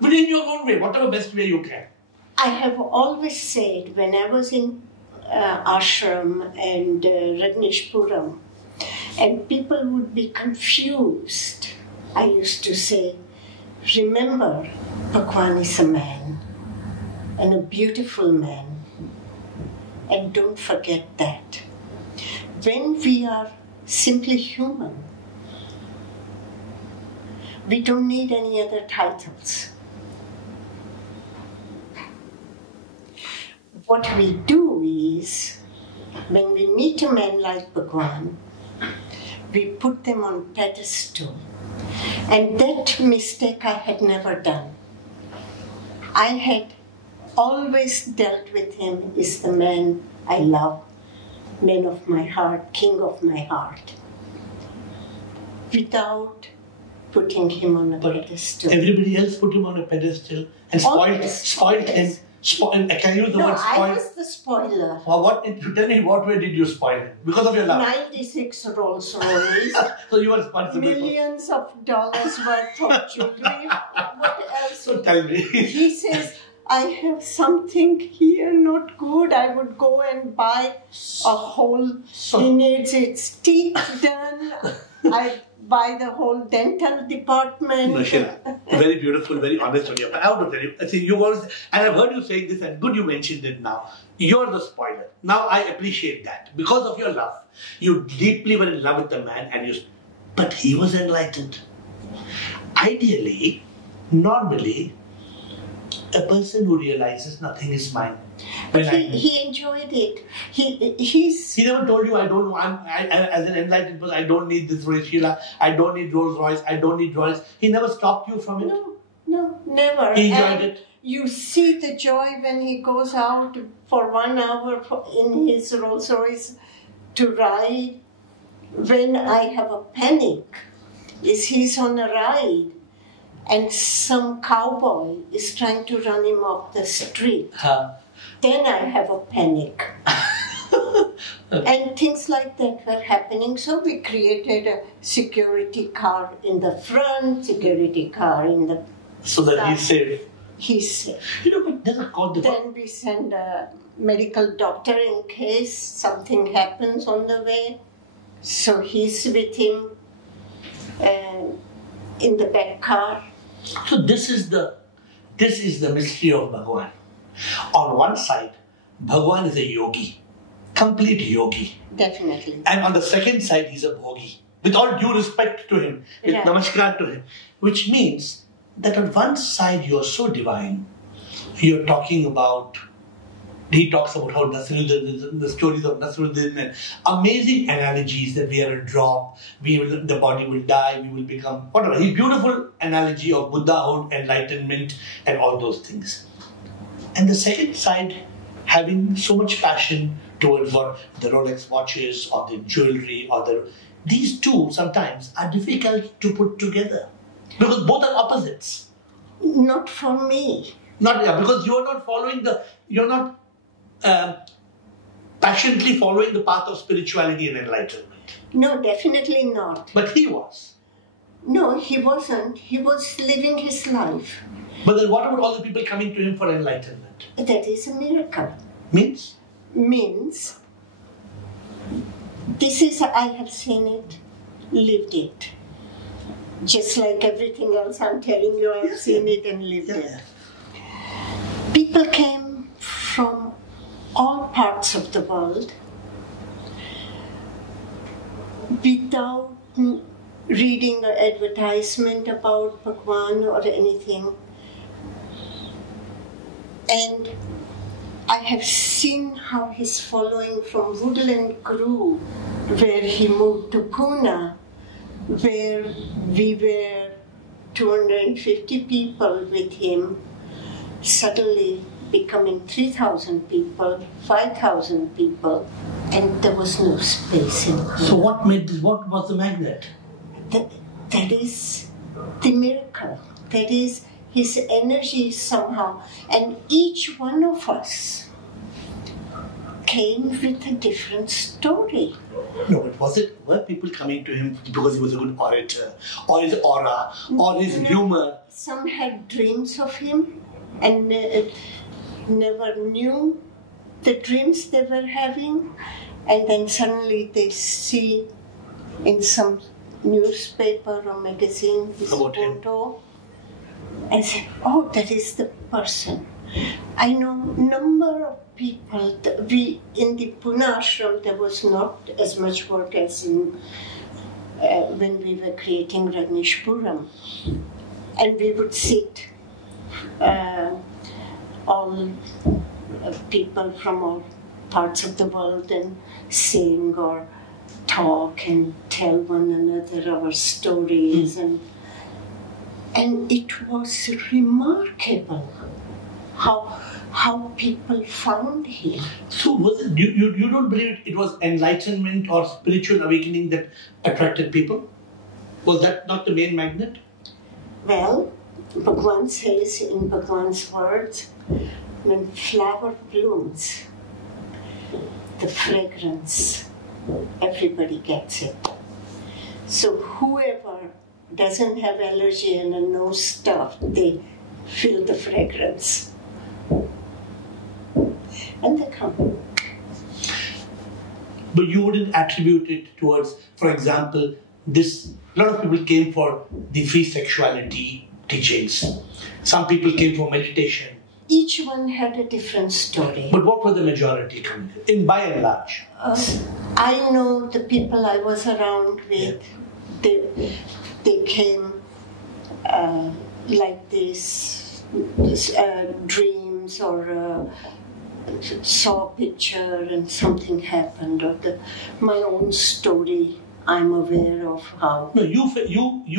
But in your own way, whatever best way you can. I have always said, when I was in ashram and Rajneeshpuram, and people would be confused, I used to say, remember, Bhagwan is a man, and a beautiful man. And don't forget that. When we are simply human, we don't need any other titles. What we do is, when we meet a man like Bhagwan, we put them on pedestal. And that mistake I had never done. I had always dealt with him as the man I love, man of my heart, king of my heart, without putting him on a pedestal. Everybody else put him on a pedestal and spoiled him. Can you use the word spoil? I was the spoiler. Well, tell me, what way did you spoil him? Because of your love? 96 Rolls Royce. So you were responsible. Millions of dollars worth of jewelry. What else? So tell me. He says, I have something here not good. I would go and buy a whole, he needs its teeth done. I buy the whole dental department. No, Sheila, very beautiful, very honest on your part. I want to tell you, I think you always, and I've heard you saying this, and good you mentioned it now. You're the spoiler. Now I appreciate that. Because of your love. You deeply were in love with the man, but he was enlightened. Ideally, normally, a person who realizes nothing is mine. But he enjoyed it. He never told you, as an enlightened person, I don't need this Royce Sheila, I don't need Rolls Royce, I don't need Royce. He never stopped you from it? No, never. He enjoyed it? You see the joy when he goes out for 1 hour in his Rolls Royce to ride. When I have a panic, is he's on a ride and some cowboy is trying to run him off the street. Then I have a panic. And things like that were happening. So we created a security car in the front, security car in the so that he's safe. He's safe. But then we send a medical doctor in case something happens on the way. So he's with him in the back car. So this is the mystery of Bhagwan. On one side, Bhagwan is a yogi, complete yogi. Definitely. And on the second side, he's a bhogi. With all due respect to him, with namaskar to him. Which means that on one side, you're so divine. You're talking about, he talks about how Nasruddin, the stories of Nasruddin, and amazing analogies that we are a drop, the body will die, we will become, whatever. His beautiful analogy of Buddhahood, enlightenment, and all those things. And the second side, having so much passion towards what the Rolex watches or the jewelry or these two sometimes are difficult to put together because both are opposites. Not for me. Because you are not following you're not passionately following the path of spirituality and enlightenment. No, definitely not. But he was. No, he wasn't. He was living his life. But then what about all the people coming to him for enlightenment? That is a miracle. Means? Means, this is, I have seen it, lived it. Just like everything else I'm telling you, I've seen it and lived it. People came from all parts of the world without reading an advertisement about Bhagwan or anything. And I have seen how his following from Woodland grew, where he moved to Pune, where we were 250 people with him, suddenly becoming 3,000 people, 5,000 people, and there was no space in Pune. So what was the magnet? That is the miracle. That is his energy somehow. And each one of us came with a different story. No, but were people coming to him because he was a good orator, or his aura, or his humor? Some had dreams of him and never knew the dreams they were having, and then suddenly they see in some newspaper or magazine his photo and say, oh, that is the person. I know number of people. In the Pune ashram there was not as much work as in when we were creating Rajneeshpuram, and we would sit all people from all parts of the world and sing or talk and tell one another our stories, and it was remarkable how people found him. So was it, you don't believe it was enlightenment or spiritual awakening that attracted people? Was that not the main magnet? Well, Bhagwan says in Bhagwan's words, when flower blooms, the fragrance, everybody gets it. So whoever doesn't have allergy and knows stuff, they feel the fragrance. And they come. But you wouldn't attribute it towards, for example, a lot of people came for the free sexuality teachings. Some people came for meditation. Each one had a different story. But what were the majority coming in by and large? I know the people I was around with, they came like this, dreams or saw a picture and something happened, or my own story. I'm aware of how. No, you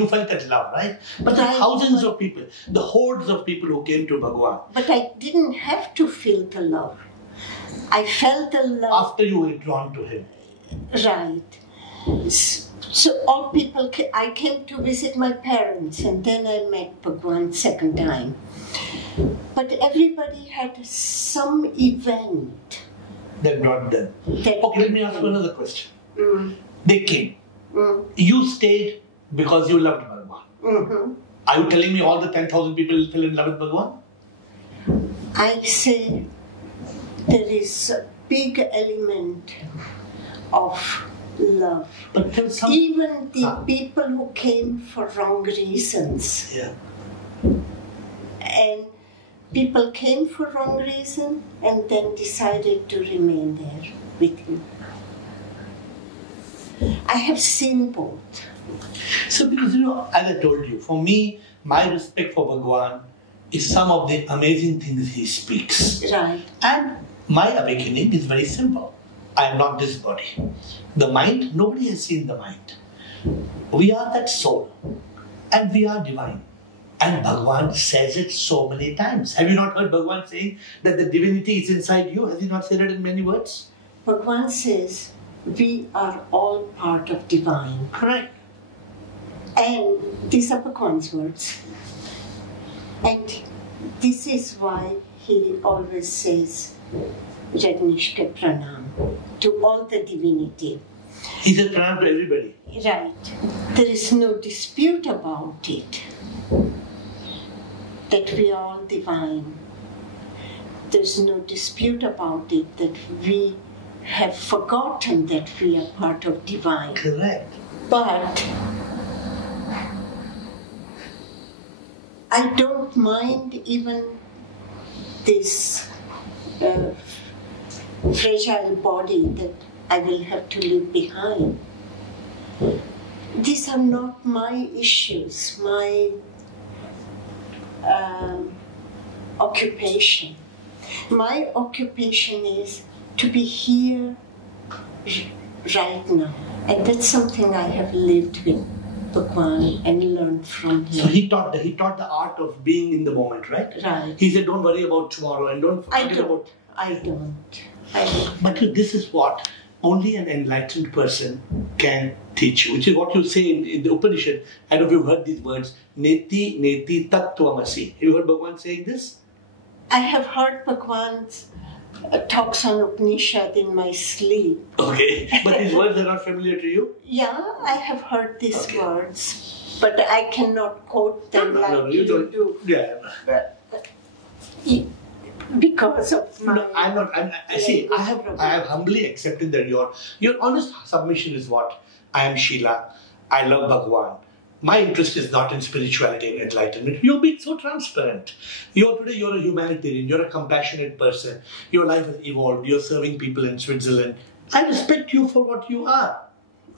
felt that love, right? But the thousands of people, the hordes of people who came to Bhagwan. But I didn't have to feel the love. I felt the love after you were drawn to him. Right. So all people, I came to visit my parents, and then I met Bhagwan second time. But everybody had some event that brought them. Okay, let me ask you another question. They came. You stayed because you loved Bhagwan. Are you telling me all the 10,000 people fell in love with Bhagwan? I say there is a big element of love. But even the people who came for wrong reasons. Yeah. And people came for wrong reason and then decided to remain there with him. I have seen both. So because, as I told you, for me, my respect for Bhagwan is some of the amazing things he speaks. Right. And my awakening is very simple. I am not this body. The mind, nobody has seen the mind. We are that soul. And we are divine. And Bhagwan says it so many times. Have you not heard Bhagwan saying that the divinity is inside you? Has he not said it in many words? Bhagwan says, we are all part of divine. Correct. And these are Bhagwan's words. And this is why he always says, Rajneesh ke pranam. to all the divinity. He said pranam to everybody. Right. There is no dispute about it, that we are all divine. There's no dispute about it that we have forgotten that we are part of divine. Correct. But I don't mind even this fragile body that I will have to leave behind. These are not my issues, my occupation. My occupation is to be here right now. And that's something I have lived with Bhagwan and learned from him. So he taught the art of being in the moment, right? Right. He said, don't worry about tomorrow and don't forget about... I don't. But this is what only an enlightened person can teach you, which is what you say in the Upanishad. I don't know if you've heard these words, Neti Neti Tattvamasi. Have you heard Bhagwan saying this? I have heard Bhagwan's talks on Upanishad in my sleep. Okay, but these words are not familiar to you? Yeah, I have heard these words, but I cannot quote them you do. Yeah. Because of my... No, I'm not. I have humbly accepted that your honest submission is what? I am Sheela. I love Bhagwan. My interest is not in spirituality and enlightenment. You're being so transparent. Today you're a humanitarian. You're a compassionate person. Your life has evolved. You're serving people in Switzerland. I respect you for what you are.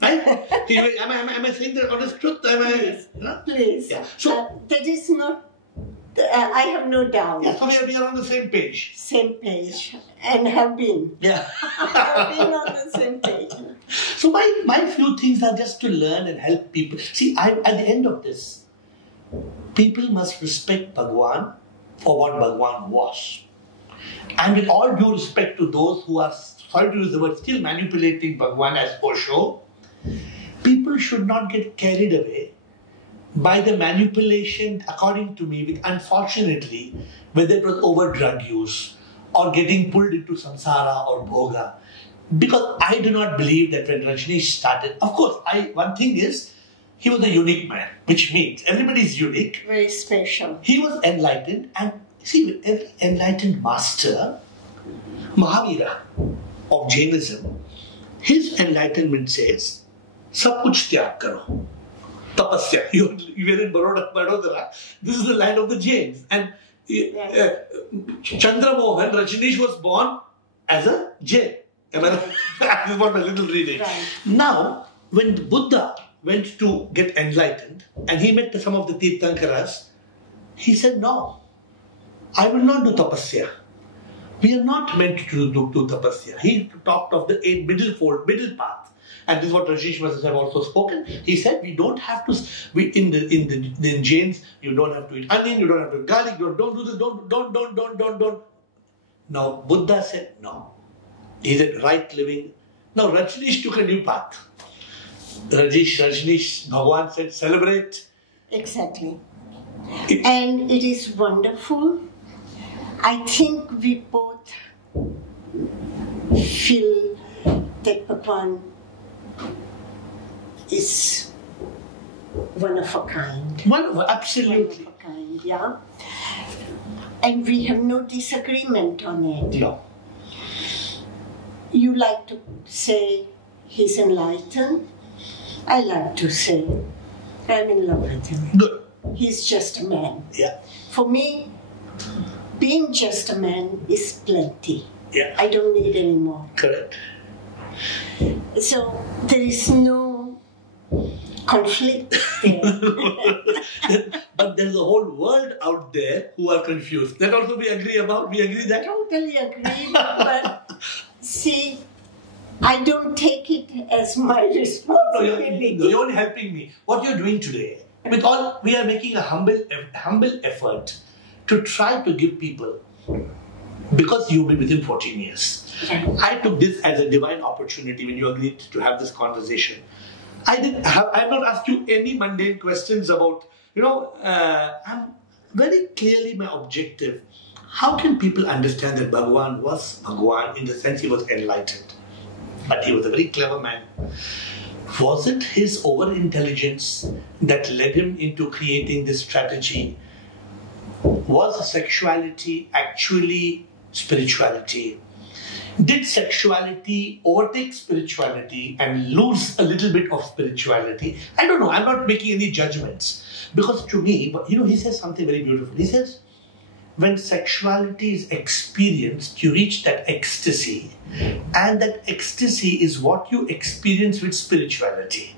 Right? am I saying the honest truth? Please. Yeah. So that is not... I have no doubt. Yeah, so we are on the same page. Same page. And have been. Yeah. have been on the same page. So my few things are just to learn and help people. See, at the end of this, people must respect Bhagwan for what Bhagwan was. And with all due respect to those who are, sorry to use the word, still manipulating Bhagwan as Osho, people should not get carried away by the manipulation, according to me, with unfortunately, whether it was over drug use or getting pulled into samsara or bhoga. Because I do not believe that when Rajneesh started, of course, one thing is, he was a unique man, which means everybody is unique. Very special. He was enlightened, and see, with every enlightened master, Mahavira of Jainism, his enlightenment says, Sab kuch tyag karo. Tapasya. You were in Vadodara. This is the land of the Jains. And Chandra Mohan, Rajneesh was born as a Jain. This is what my little reading. Right. Now, when Buddha went to get enlightened and he met some of the Tirthankaras, he said, no, I will not do tapasya. We are not meant to do tapasya. He talked of the middle path. And this is what Rajneesh must have also spoken. He said, we don't have to, in the Jains, you don't have to eat onion, you don't have to eat garlic, don't do this, don't. Now, Buddha said, no. He said, right living. Now, Rajneesh took a new path. Rajneesh, Bhagwan said, celebrate. Exactly. And it is wonderful. I think we both feel that Bhagwan is one of a kind. Absolutely. One of a kind, yeah. And we have no disagreement on it. No. You like to say he's enlightened. I like to say I'm in love with him. Good. He's just a man. Yeah. For me, being just a man is plenty. Yeah. I don't need any more. Correct. So there is no conflict there. But there's a whole world out there who are confused. That also we agree about? We agree that? Totally agree. But see, I don't take it as my responsibility. No, you're only helping me. What you're doing today, we are making a humble effort to try to give people, because you've been with him 14 years. I took this as a divine opportunity when you agreed to have this conversation. I have not asked you any mundane questions about, I'm very clearly my objective. How can people understand that Bhagwan was Bhagwan in the sense he was enlightened? but he was a very clever man. Was it his over-intelligence that led him into creating this strategy? Was sexuality actually spirituality? Did sexuality overtake spirituality and lose a little bit of spirituality? I don't know. I'm not making any judgments. Because to me, he says something very beautiful. He says, when sexuality is experienced, you reach that ecstasy. And that ecstasy is what you experience with spirituality.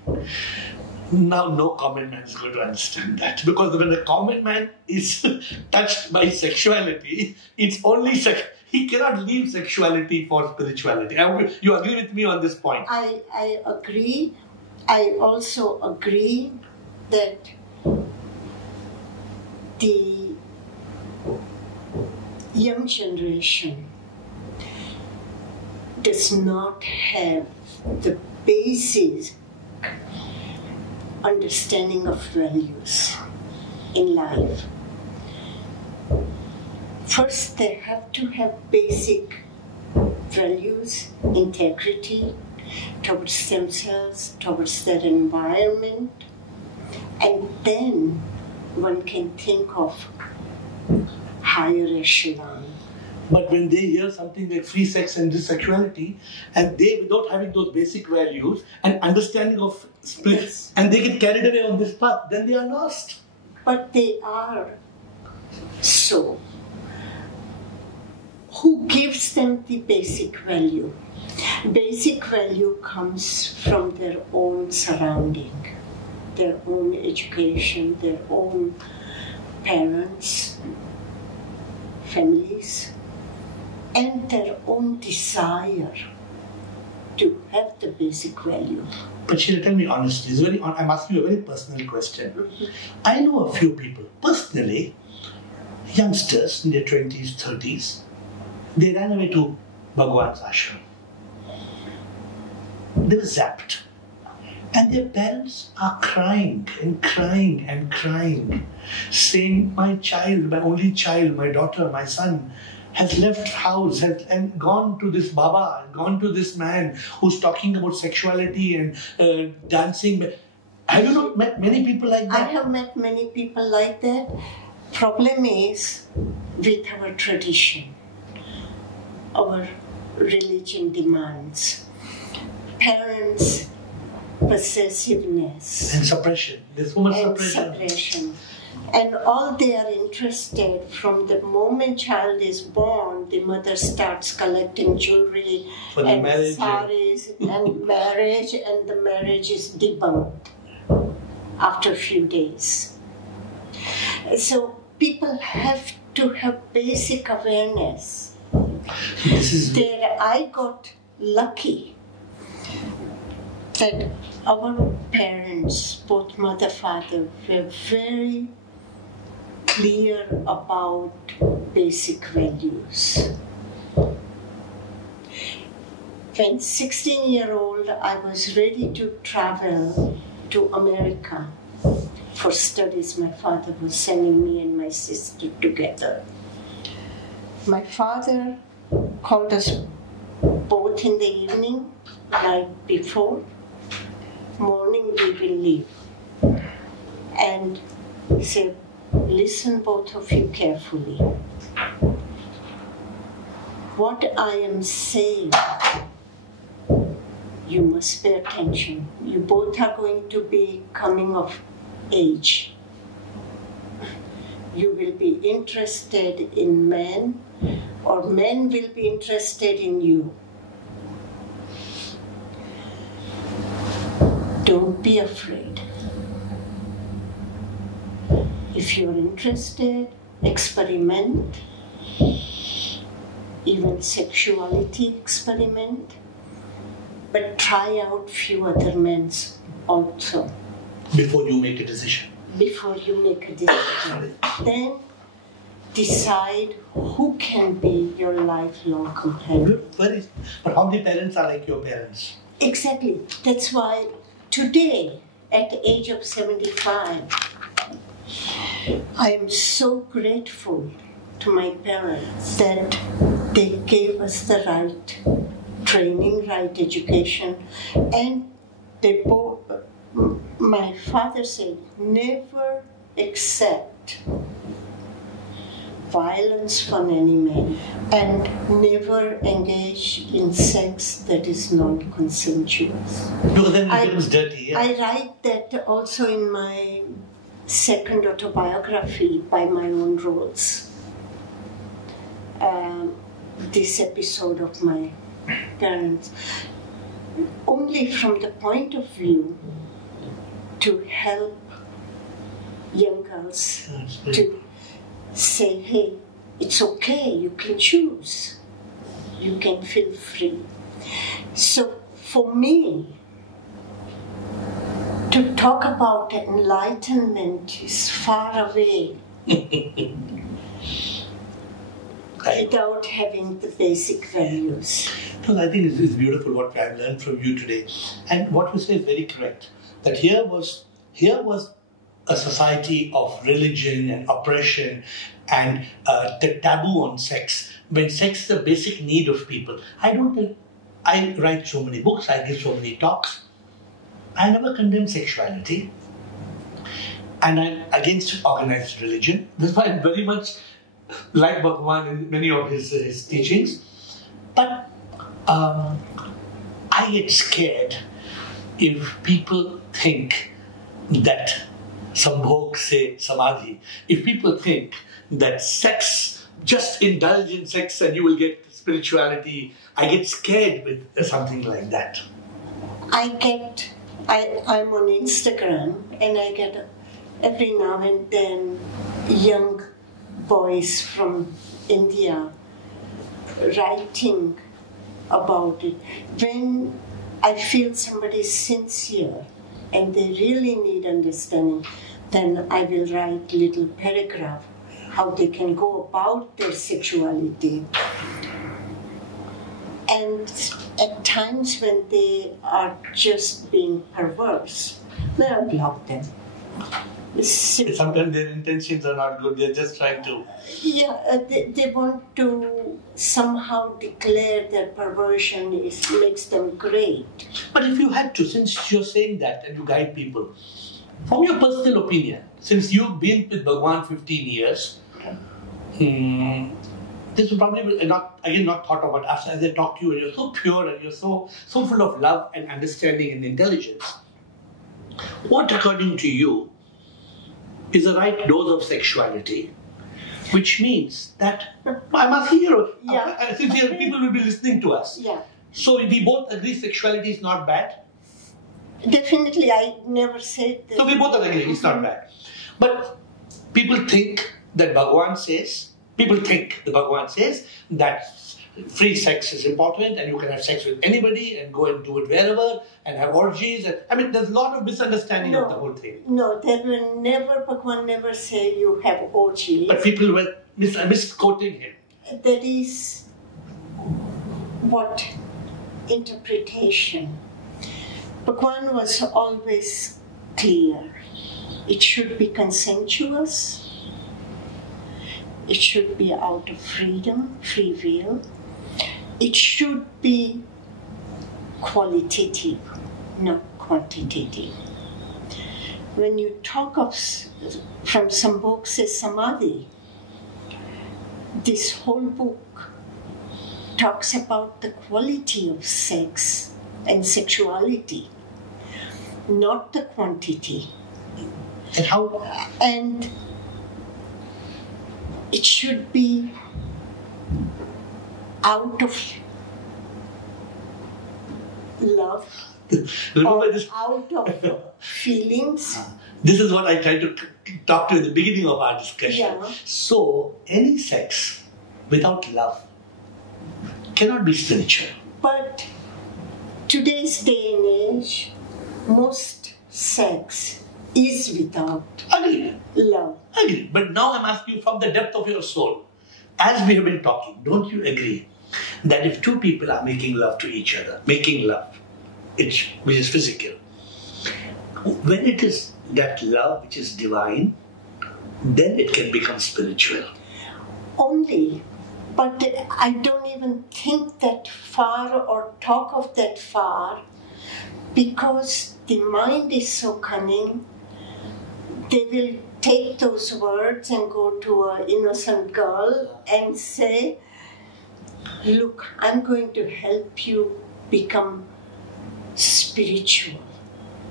Now, no common man is going to understand that. Because when a common man is touched by sexuality, it's only he cannot leave sexuality for spirituality. You agree with me on this point? I agree. I also agree that the young generation does not have the basic understanding of values in life. First, they have to have basic values, integrity towards themselves, towards their environment, and then one can think of higher echelon. But when they hear something like free sex and sexuality, and they, without having those basic values and understanding of spirit, Yes. and they get carried away on this path, then they are lost. But they are. So, who gives them the basic value? Basic value comes from their own surrounding, their own education, their own parents, families, and their own desire to have the basic value. But Sheila, tell me honestly, I'm asking you a very personal question. I know a few people, personally, youngsters in their 20s, 30s, they ran away to Bhagwan's ashram. They were zapped. And their parents are crying and crying and crying, saying, my child, my only child, my daughter, my son, has left house and gone to this Baba, gone to this man who's talking about sexuality and dancing. Have you not met many people like that? I have met many people like that. Problem is with our tradition, our religion demands, parents' possessiveness And suppression. There's so much suppression. And all they are interested from the moment child is born, the mother starts collecting jewelry For the and marriage, saris and marriage, and the marriage is debunked after a few days. So people have to have basic awareness. There I got lucky that our parents, both mother, father, were very clear about basic values. When 16-year-old, I was ready to travel to America for studies. My father was sending me and my sister together. My father called us both in the evening, night before. Morning we will leave. And he said, listen both of you carefully. What I am saying, you must pay attention. You both are going to be coming of age. You will be interested in men, or men will be interested in you. Don't be afraid. If you're interested, experiment. Even sexuality, experiment. But try out few other men also. Before you make a decision. Before you make a decision. Then decide who can be your lifelong companion. But how many parents are like your parents? Exactly. That's why today, at the age of 75, I am so grateful to my parents that they gave us the right training, right education, and they both. My father said, never accept violence from any man and never engage in sex that is not consensuous. No, then it becomes dirty. Yeah. I write that also in my second autobiography, By My Own Rules. This episode of my parents, only from the point of view to help young girls to say, hey, it's okay, you can choose, you can feel free. So for me, to talk about enlightenment is far away without having the basic values. No, I think it's beautiful what I've learned from you today. And what you say is very correct. That here was a society of religion and oppression and the taboo on sex. When sex is a basic need of people. I write so many books, I give so many talks. I never condemn sexuality. And I'm against organized religion. That's why I'm very much like Bhagwan in many of his teachings. But I get scared if people think that Sambhog say Samadhi, if people think that sex, just indulge in sex and you will get spirituality, I get scared with something like that. I'm on Instagram and I get every now and then young boys from India writing about it. When I feel somebody is sincere and they really need understanding, then I will write little paragraph how they can go about their sexuality. And at times when they are just being perverse, then I block them. Sometimes their intentions are not good, they're just trying to... Yeah, they want to somehow declare that perversion makes them great. But if you had to, since you're saying that and you guide people, from your personal opinion, since you've been with Bhagwan 15 years, this will probably not thought about after as I talk to you and you're so pure and you're so full of love and understanding and intelligence. What, according to you, is the right dose of sexuality? Which means that I'm asking you, since here people will be listening to us. Yeah. So we both agree sexuality is not bad? Definitely, I never said that. So we both agree it's not bad. But people think that Bhagwan says that free sex is important and you can have sex with anybody and go and do it wherever and have orgies. There's a lot of misunderstanding of the whole thing. No, Bhagwan never say you have orgies. But people were misquoting him. That is what interpretation. Bhagwan was always clear. It should be consensuous. It should be out of freedom, free will. It should be qualitative, not quantitative. When you talk of, from some books, Samadhi, this whole book talks about the quality of sex and sexuality, not the quantity. And how? And it should be out of love, Remember this? out of feelings. This is what I tried to talk to you at the beginning of our discussion. Yeah. So, any sex without love cannot be spiritual. But today's day and age, most sex is without Agreed. love. Agreed. But now I'm asking you from the depth of your soul, as we have been talking, don't you agree that if two people are making love to each other, making love, which is physical, when it is that love which is divine, then it can become spiritual. Only But I don't even think that far or talk of that far, because the mind is so cunning. They will take those words and go to an innocent girl and say, look, I'm going to help you become spiritual.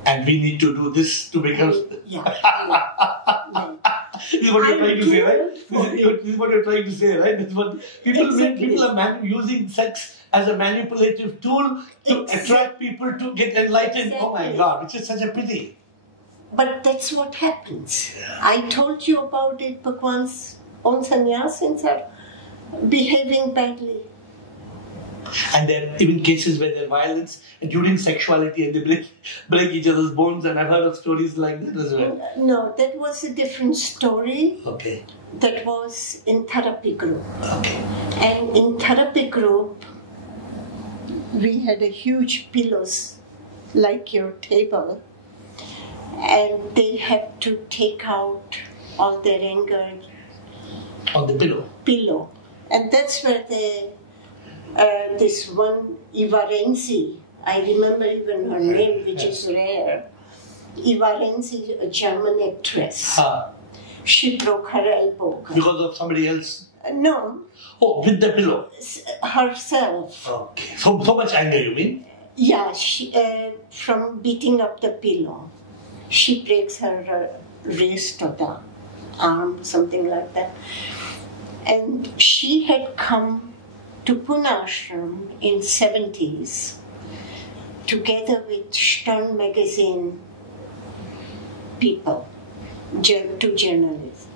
And we need to do this to become... Yeah. This is what you're trying to say, right? This is what you're trying to say, right? This is what people are using sex as a manipulative tool to attract people to get enlightened. Exactly. Oh my God, which is such a pity. But that's what happens. Yeah. I told you about it. Bhagwan's own sannyasins are behaving badly. And there are even cases where there's violence during sexuality and they break each other's bones, and I've heard of stories like that as well. No, that was a different story. Okay. That was in therapy group. Okay. And in therapy group, we had a huge pillows like your table, and they had to take out all their anger on the pillow. And that's where they this one Eva Renzi, I remember even her name, which is rare. Eva Renzi, a German actress. She broke her elbow. Because of somebody else? No. Oh, with the pillow? Herself. Okay. So much anger, you mean? Yeah, she, from beating up the pillow. She breaks her wrist or the arm, something like that. And she had come to Pune Ashram in 70s, together with Stern magazine people, two journalists.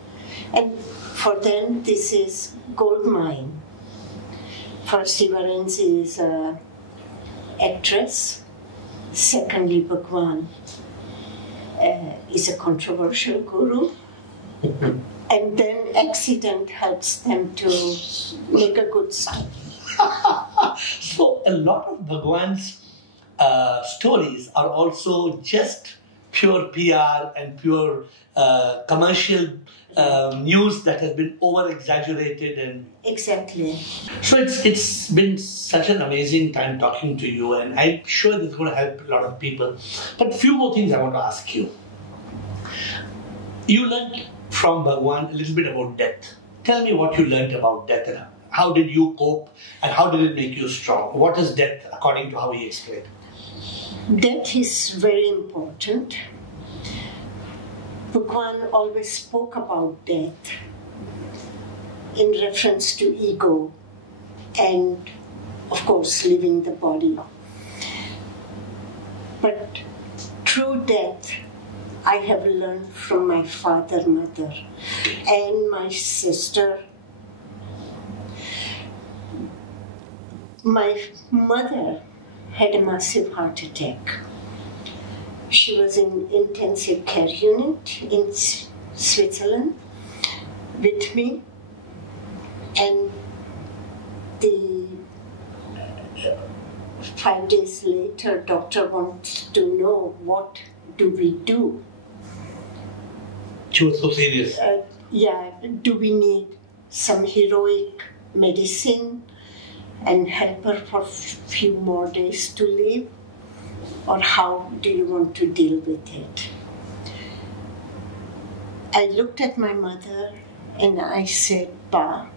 And for them, this is gold mine. First, Eva Renzi is an actress. Secondly, Bhagwan is a controversial guru. And then accident helps them to make a good start. So a lot of Bhagwan's stories are also just pure PR and pure commercial news that has been over-exaggerated. And exactly. So it's been such an amazing time talking to you, and I'm sure this is going to help a lot of people. But a few more things I want to ask you. You learned from Bhagwan a little bit about death. Tell me what you learned about death and how did you cope and how did it make you strong? What is death according to how he explained? Death is very important. Bhagwan always spoke about death in reference to ego and, of course, leaving the body. But through death, I have learned from my father, mother, and my sister. My mother had a massive heart attack. She was in intensive care unit in Switzerland with me, and 5 days later, doctor wants to know what do we do. She was so serious. Do we need some heroic medicine and help her for a few more days to live? Or how do you want to deal with it? I looked at my mother and I said, "Pa,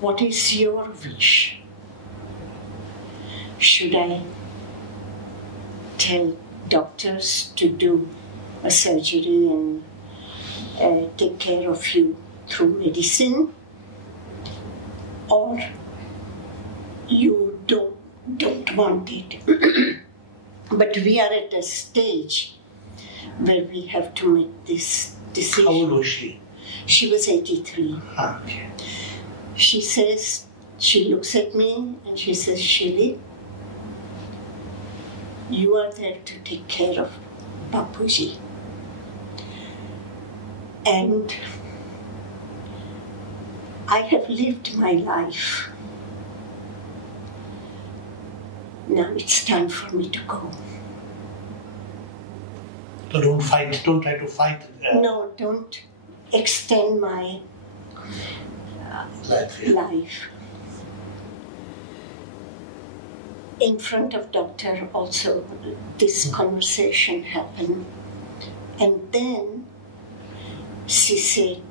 what is your wish? Should I tell doctors to do a surgery and take care of you through medicine? Or you don't want it?" But we are at a stage where we have to make this decision. How old was she? She was 83. Okay. She says, she looks at me and she says, "Sheila, you are there to take care of Bapuji. And I have lived my life. Now it's time for me to go." So don't fight, don't try to fight. No, don't extend my life. In front of doctor also this conversation happened, and then she said,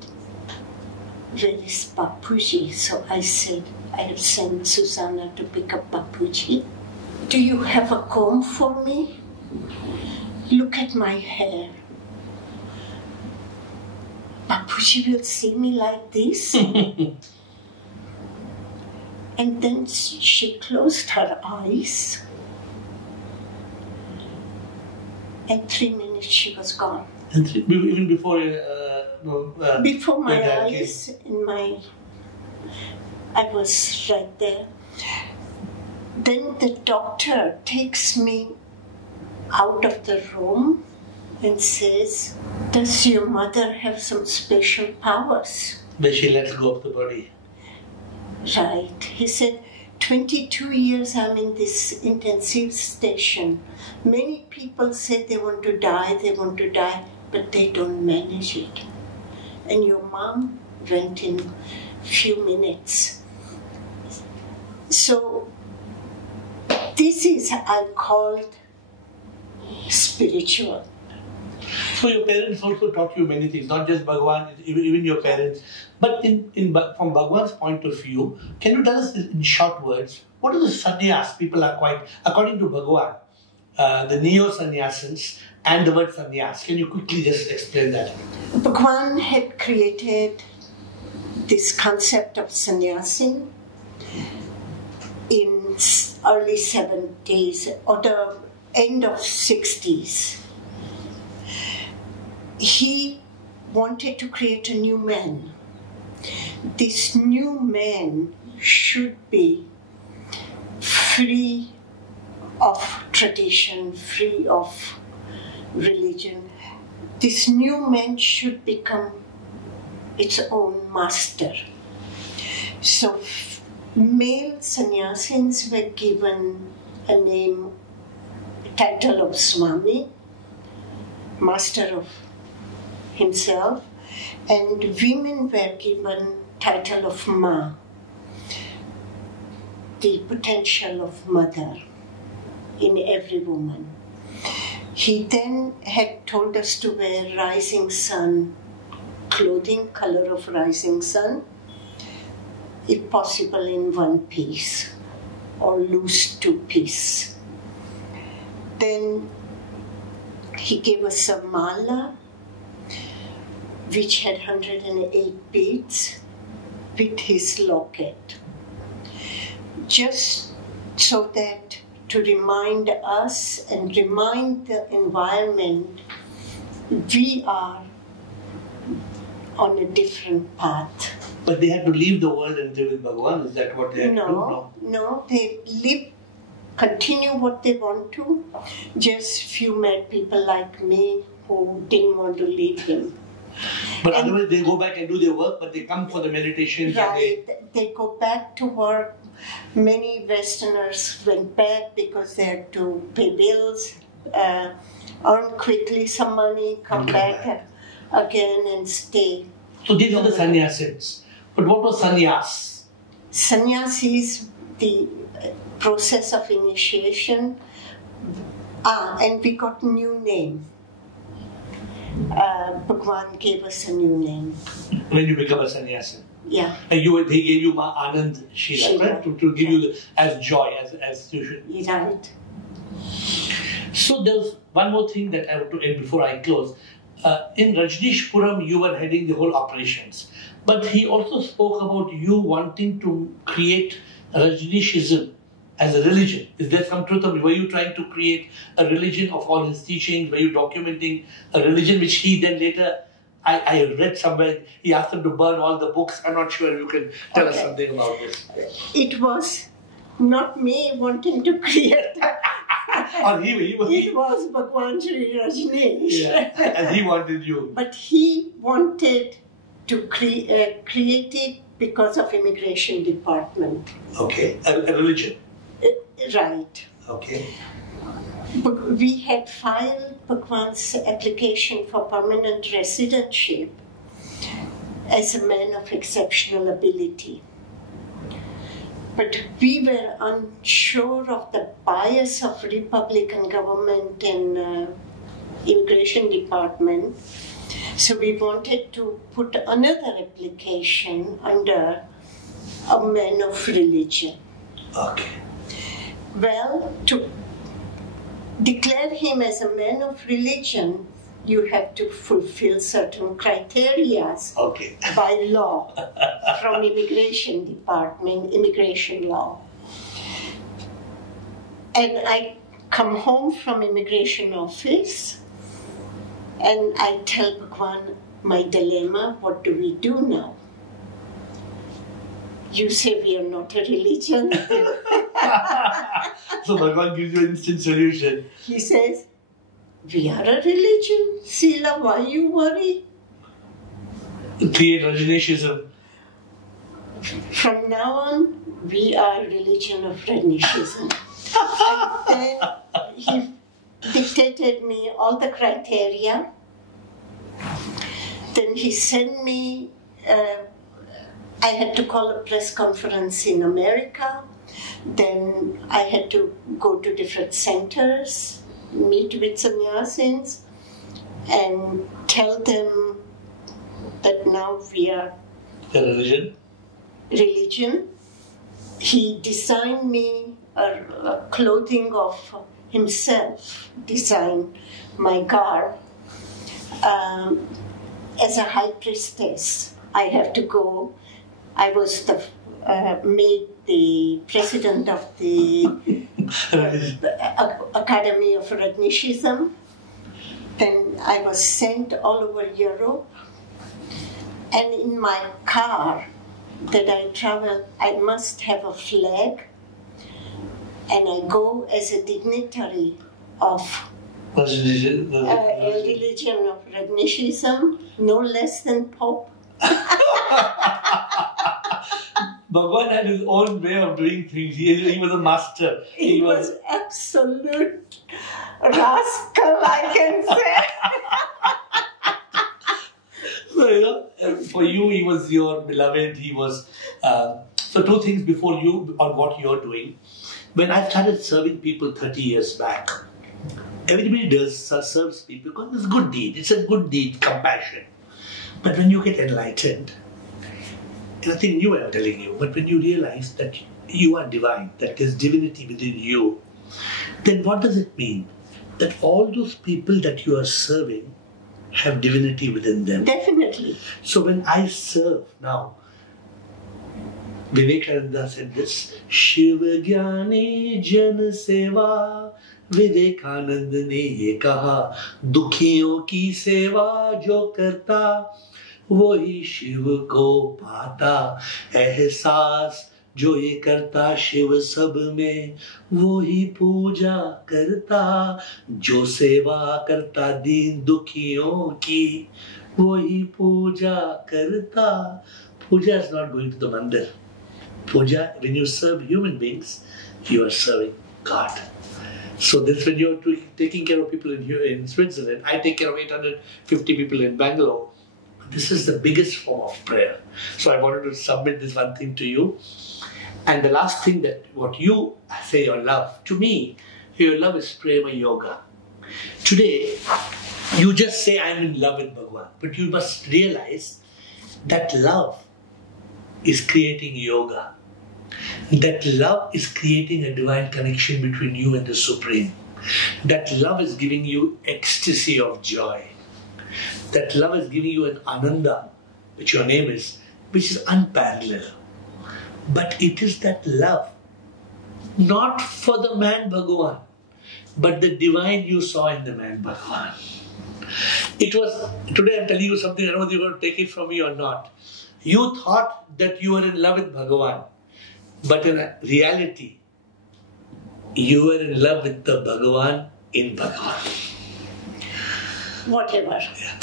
"Where is Bapuji?" So I said, "I have sent Susanna to pick up Bapuji. Do you have a comb for me? Look at my hair. Bapuji will see me like this." And then she closed her eyes. And 3 minutes she was gone. And even before before my eyes, I was right there. Then the doctor takes me out of the room and says, "Does your mother have some special powers?" That she lets go of the body. Right. He said, 22 years I'm in this intensive station. Many people say they want to die, but they don't manage it. And your mom went in few minutes. So this is, I called spiritual. So your parents also taught you many things, not just Bhagwan, even your parents. But from Bhagwan's point of view, can you tell us in short words, what are the sannyas people are quite, according to Bhagwan, the neo-sannyasins and the word sannyas? Can you quickly just explain that? Bhagwan had created this concept of sannyasin in early 70s or the end of 60s. He wanted to create a new man. This new man should be free of tradition, free of religion. This new man should become its own master. So male sannyasins were given a name, title of Swami, master of himself, and women were given title of Ma, the potential of mother in every woman. He then had told us to wear rising sun clothing, color of rising sun, if possible in one piece or loose two-piece. Then he gave us a mala which had 108 beads with his locket, just so that to remind us and remind the environment we are on a different path. But they had to leave the world and live with Bhagwan? Is that what they had to do? No, they live, continue what they want to. Just few mad people like me who didn't want to leave him. But otherwise they go back and do their work, but they come for the meditations. Right, they go back to work. Many Westerners went back because they had to pay bills, earn quickly some money, come back again and stay. So these are the sannyasins. But what was sannyas? Sannyas is the process of initiation. And we got a new name. Bhagwan gave us a new name. When you become a sannyasin? Yeah. And he gave you Ma Aanand Sheela, right? To give you as joy, as you should. Right. So there's one more thing that I want to add before I close. In Rajneeshpuram, you were heading the whole operations. But he also spoke about you wanting to create Rajneeshism as a religion. Is there some truth of it? Were you trying to create a religion of all his teachings? Were you documenting a religion which he then later, I read somewhere, he asked them to burn all the books. I'm not sure you can tell us something about this. It was not me wanting to create that. It was Bhagwan Sri Rajneesh. Yeah, and he wanted you. But he wanted to create it because of immigration department. Okay, a religion. Right. Okay. We had filed Bhagwan's application for permanent residentship as a man of exceptional ability. But we were unsure of the bias of Republican government and immigration department. So we wanted to put another application under a man of religion. Okay. Well, to declare him as a man of religion, you have to fulfill certain criteria by law from immigration department, immigration law. And I come home from immigration office and I tell Bhagwan my dilemma, what do we do now? You say we are not a religion. So Bhagwan gives you an instant solution. He says, we are a religion. Sheela, why you worry? Create Rajneeshism. From now on, we are religion of Rajneeshism. And then he dictated me all the criteria. Then he sent me, I had to call a press conference in America. Then I had to go to different centers, meet with sannyasins, and tell them that now we are the religion. He designed me a clothing of himself, designed my garb. As a high priestess, I have to go. I was made the president of the Academy of Rajneeshism. Then I was sent all over Europe. And in my car that I travel, I must have a flag. And I go as a dignitary of a religion of Rajneeshism, no less than Pope. Bhagwan had his own way of doing things. He was a master. He was absolute rascal, I can say. So, for you, he was your beloved. He was. So, two things before you on what you're doing. When I started serving people 30 years back, everybody serves people because it's a good deed. It's a good deed, compassion. But when you get enlightened, nothing new I'm telling you, but when you realize that you are divine, that there's divinity within you, then what does it mean? That all those people that you are serving have divinity within them. Definitely. So when I serve now, Vivekananda said this, Shiva Jnani Jan Seva, Vivekananda ne ye kaha, Dukhiyon ki seva jo karta, वही शिव को पाता एहसास जो ये करता शिव सब में वही पूजा करता जो सेवा करता दीन दुखियों की वही पूजा करता. Puja is not going to the mandir. Puja, when you serve human beings, you are serving God. So this when you are taking care of people in Switzerland, I take care of 850 people in Bangalore. This is the biggest form of prayer. So I wanted to submit this one thing to you. And the last thing that what you say your love, to me, your love is prema yoga. Today, you just say I'm in love with Bhagwan, but you must realize that love is creating yoga. That love is creating a divine connection between you and the Supreme. That love is giving you ecstasy of joy. That love is giving you an Ananda, which your name is, which is unparalleled. But it is that love, not for the man Bhagwan, but the divine you saw in the man Bhagwan. It was, today I'm telling you something, I don't know whether you're going to take it from me or not. You thought that you were in love with Bhagwan, but in reality, you were in love with the Bhagwan in Bhagwan. Whatever.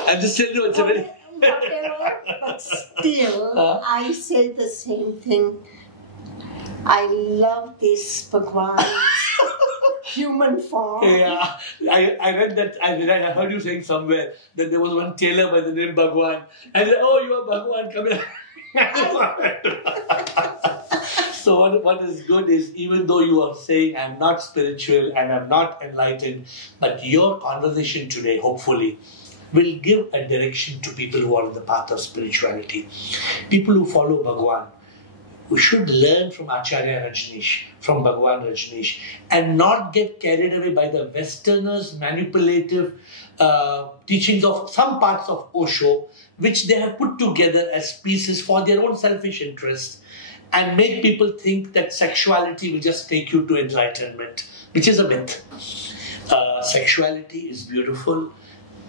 I'm just telling you, it's a very... Whatever, but still, I say the same thing. I love this Bhagwan. human form. Yeah, I read that. I heard you saying somewhere that there was one tailor by the name Bhagwan. I said, "Oh, you are Bhagwan, come here." So what is good is, even though you are saying I'm not spiritual and I'm not enlightened, but your conversation today, hopefully, will give a direction to people who are on the path of spirituality. People who follow Bhagwan, who should learn from Acharya Rajneesh, from Bhagwan Rajneesh, and not get carried away by the Westerners' manipulative teachings of some parts of Osho, which they have put together as pieces for their own selfish interests, and make people think that sexuality will just take you to enlightenment, which is a myth. Sexuality is beautiful.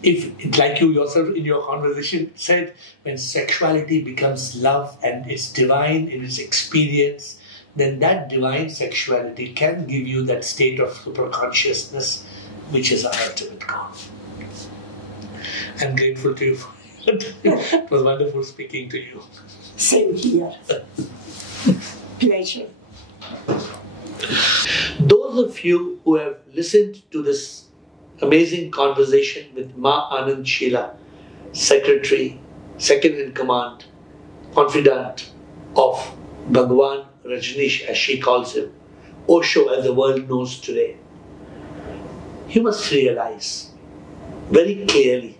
If, like you yourself in your conversation said, when sexuality becomes love and it's divine in its experience, then that divine sexuality can give you that state of superconsciousness, which is our ultimate goal. I'm grateful to you for it. It was wonderful speaking to you. Same here. Pleasure. Those of you who have listened to this amazing conversation with Ma Aanand Sheela, Secretary, Second in Command, Confidant of Bhagwan Rajneesh, as she calls him, Osho as the world knows today, you must realize very clearly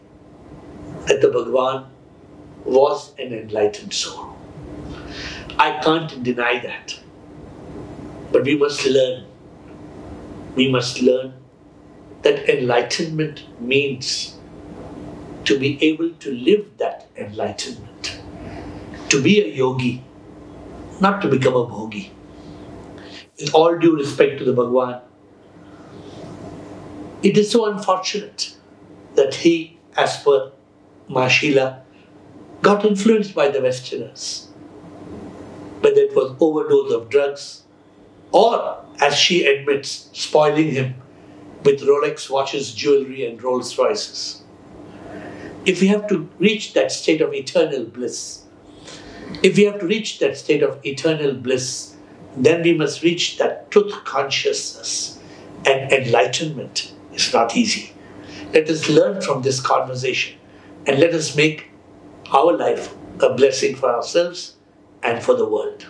that the Bhagwan was an enlightened soul. I can't deny that. But we must learn. We must learn that enlightenment means to be able to live that enlightenment. To be a yogi, not to become a bhogi. With all due respect to the Bhagwan, it is so unfortunate that he, as per Ma Sheela, got influenced by the Westerners. Whether it was overdose of drugs, or, as she admits, spoiling him with Rolex watches, jewelry and Rolls Royces. If we have to reach that state of eternal bliss, then we must reach that truth consciousness, and enlightenment is not easy. Let us learn from this conversation and let us make our life a blessing for ourselves and for the world.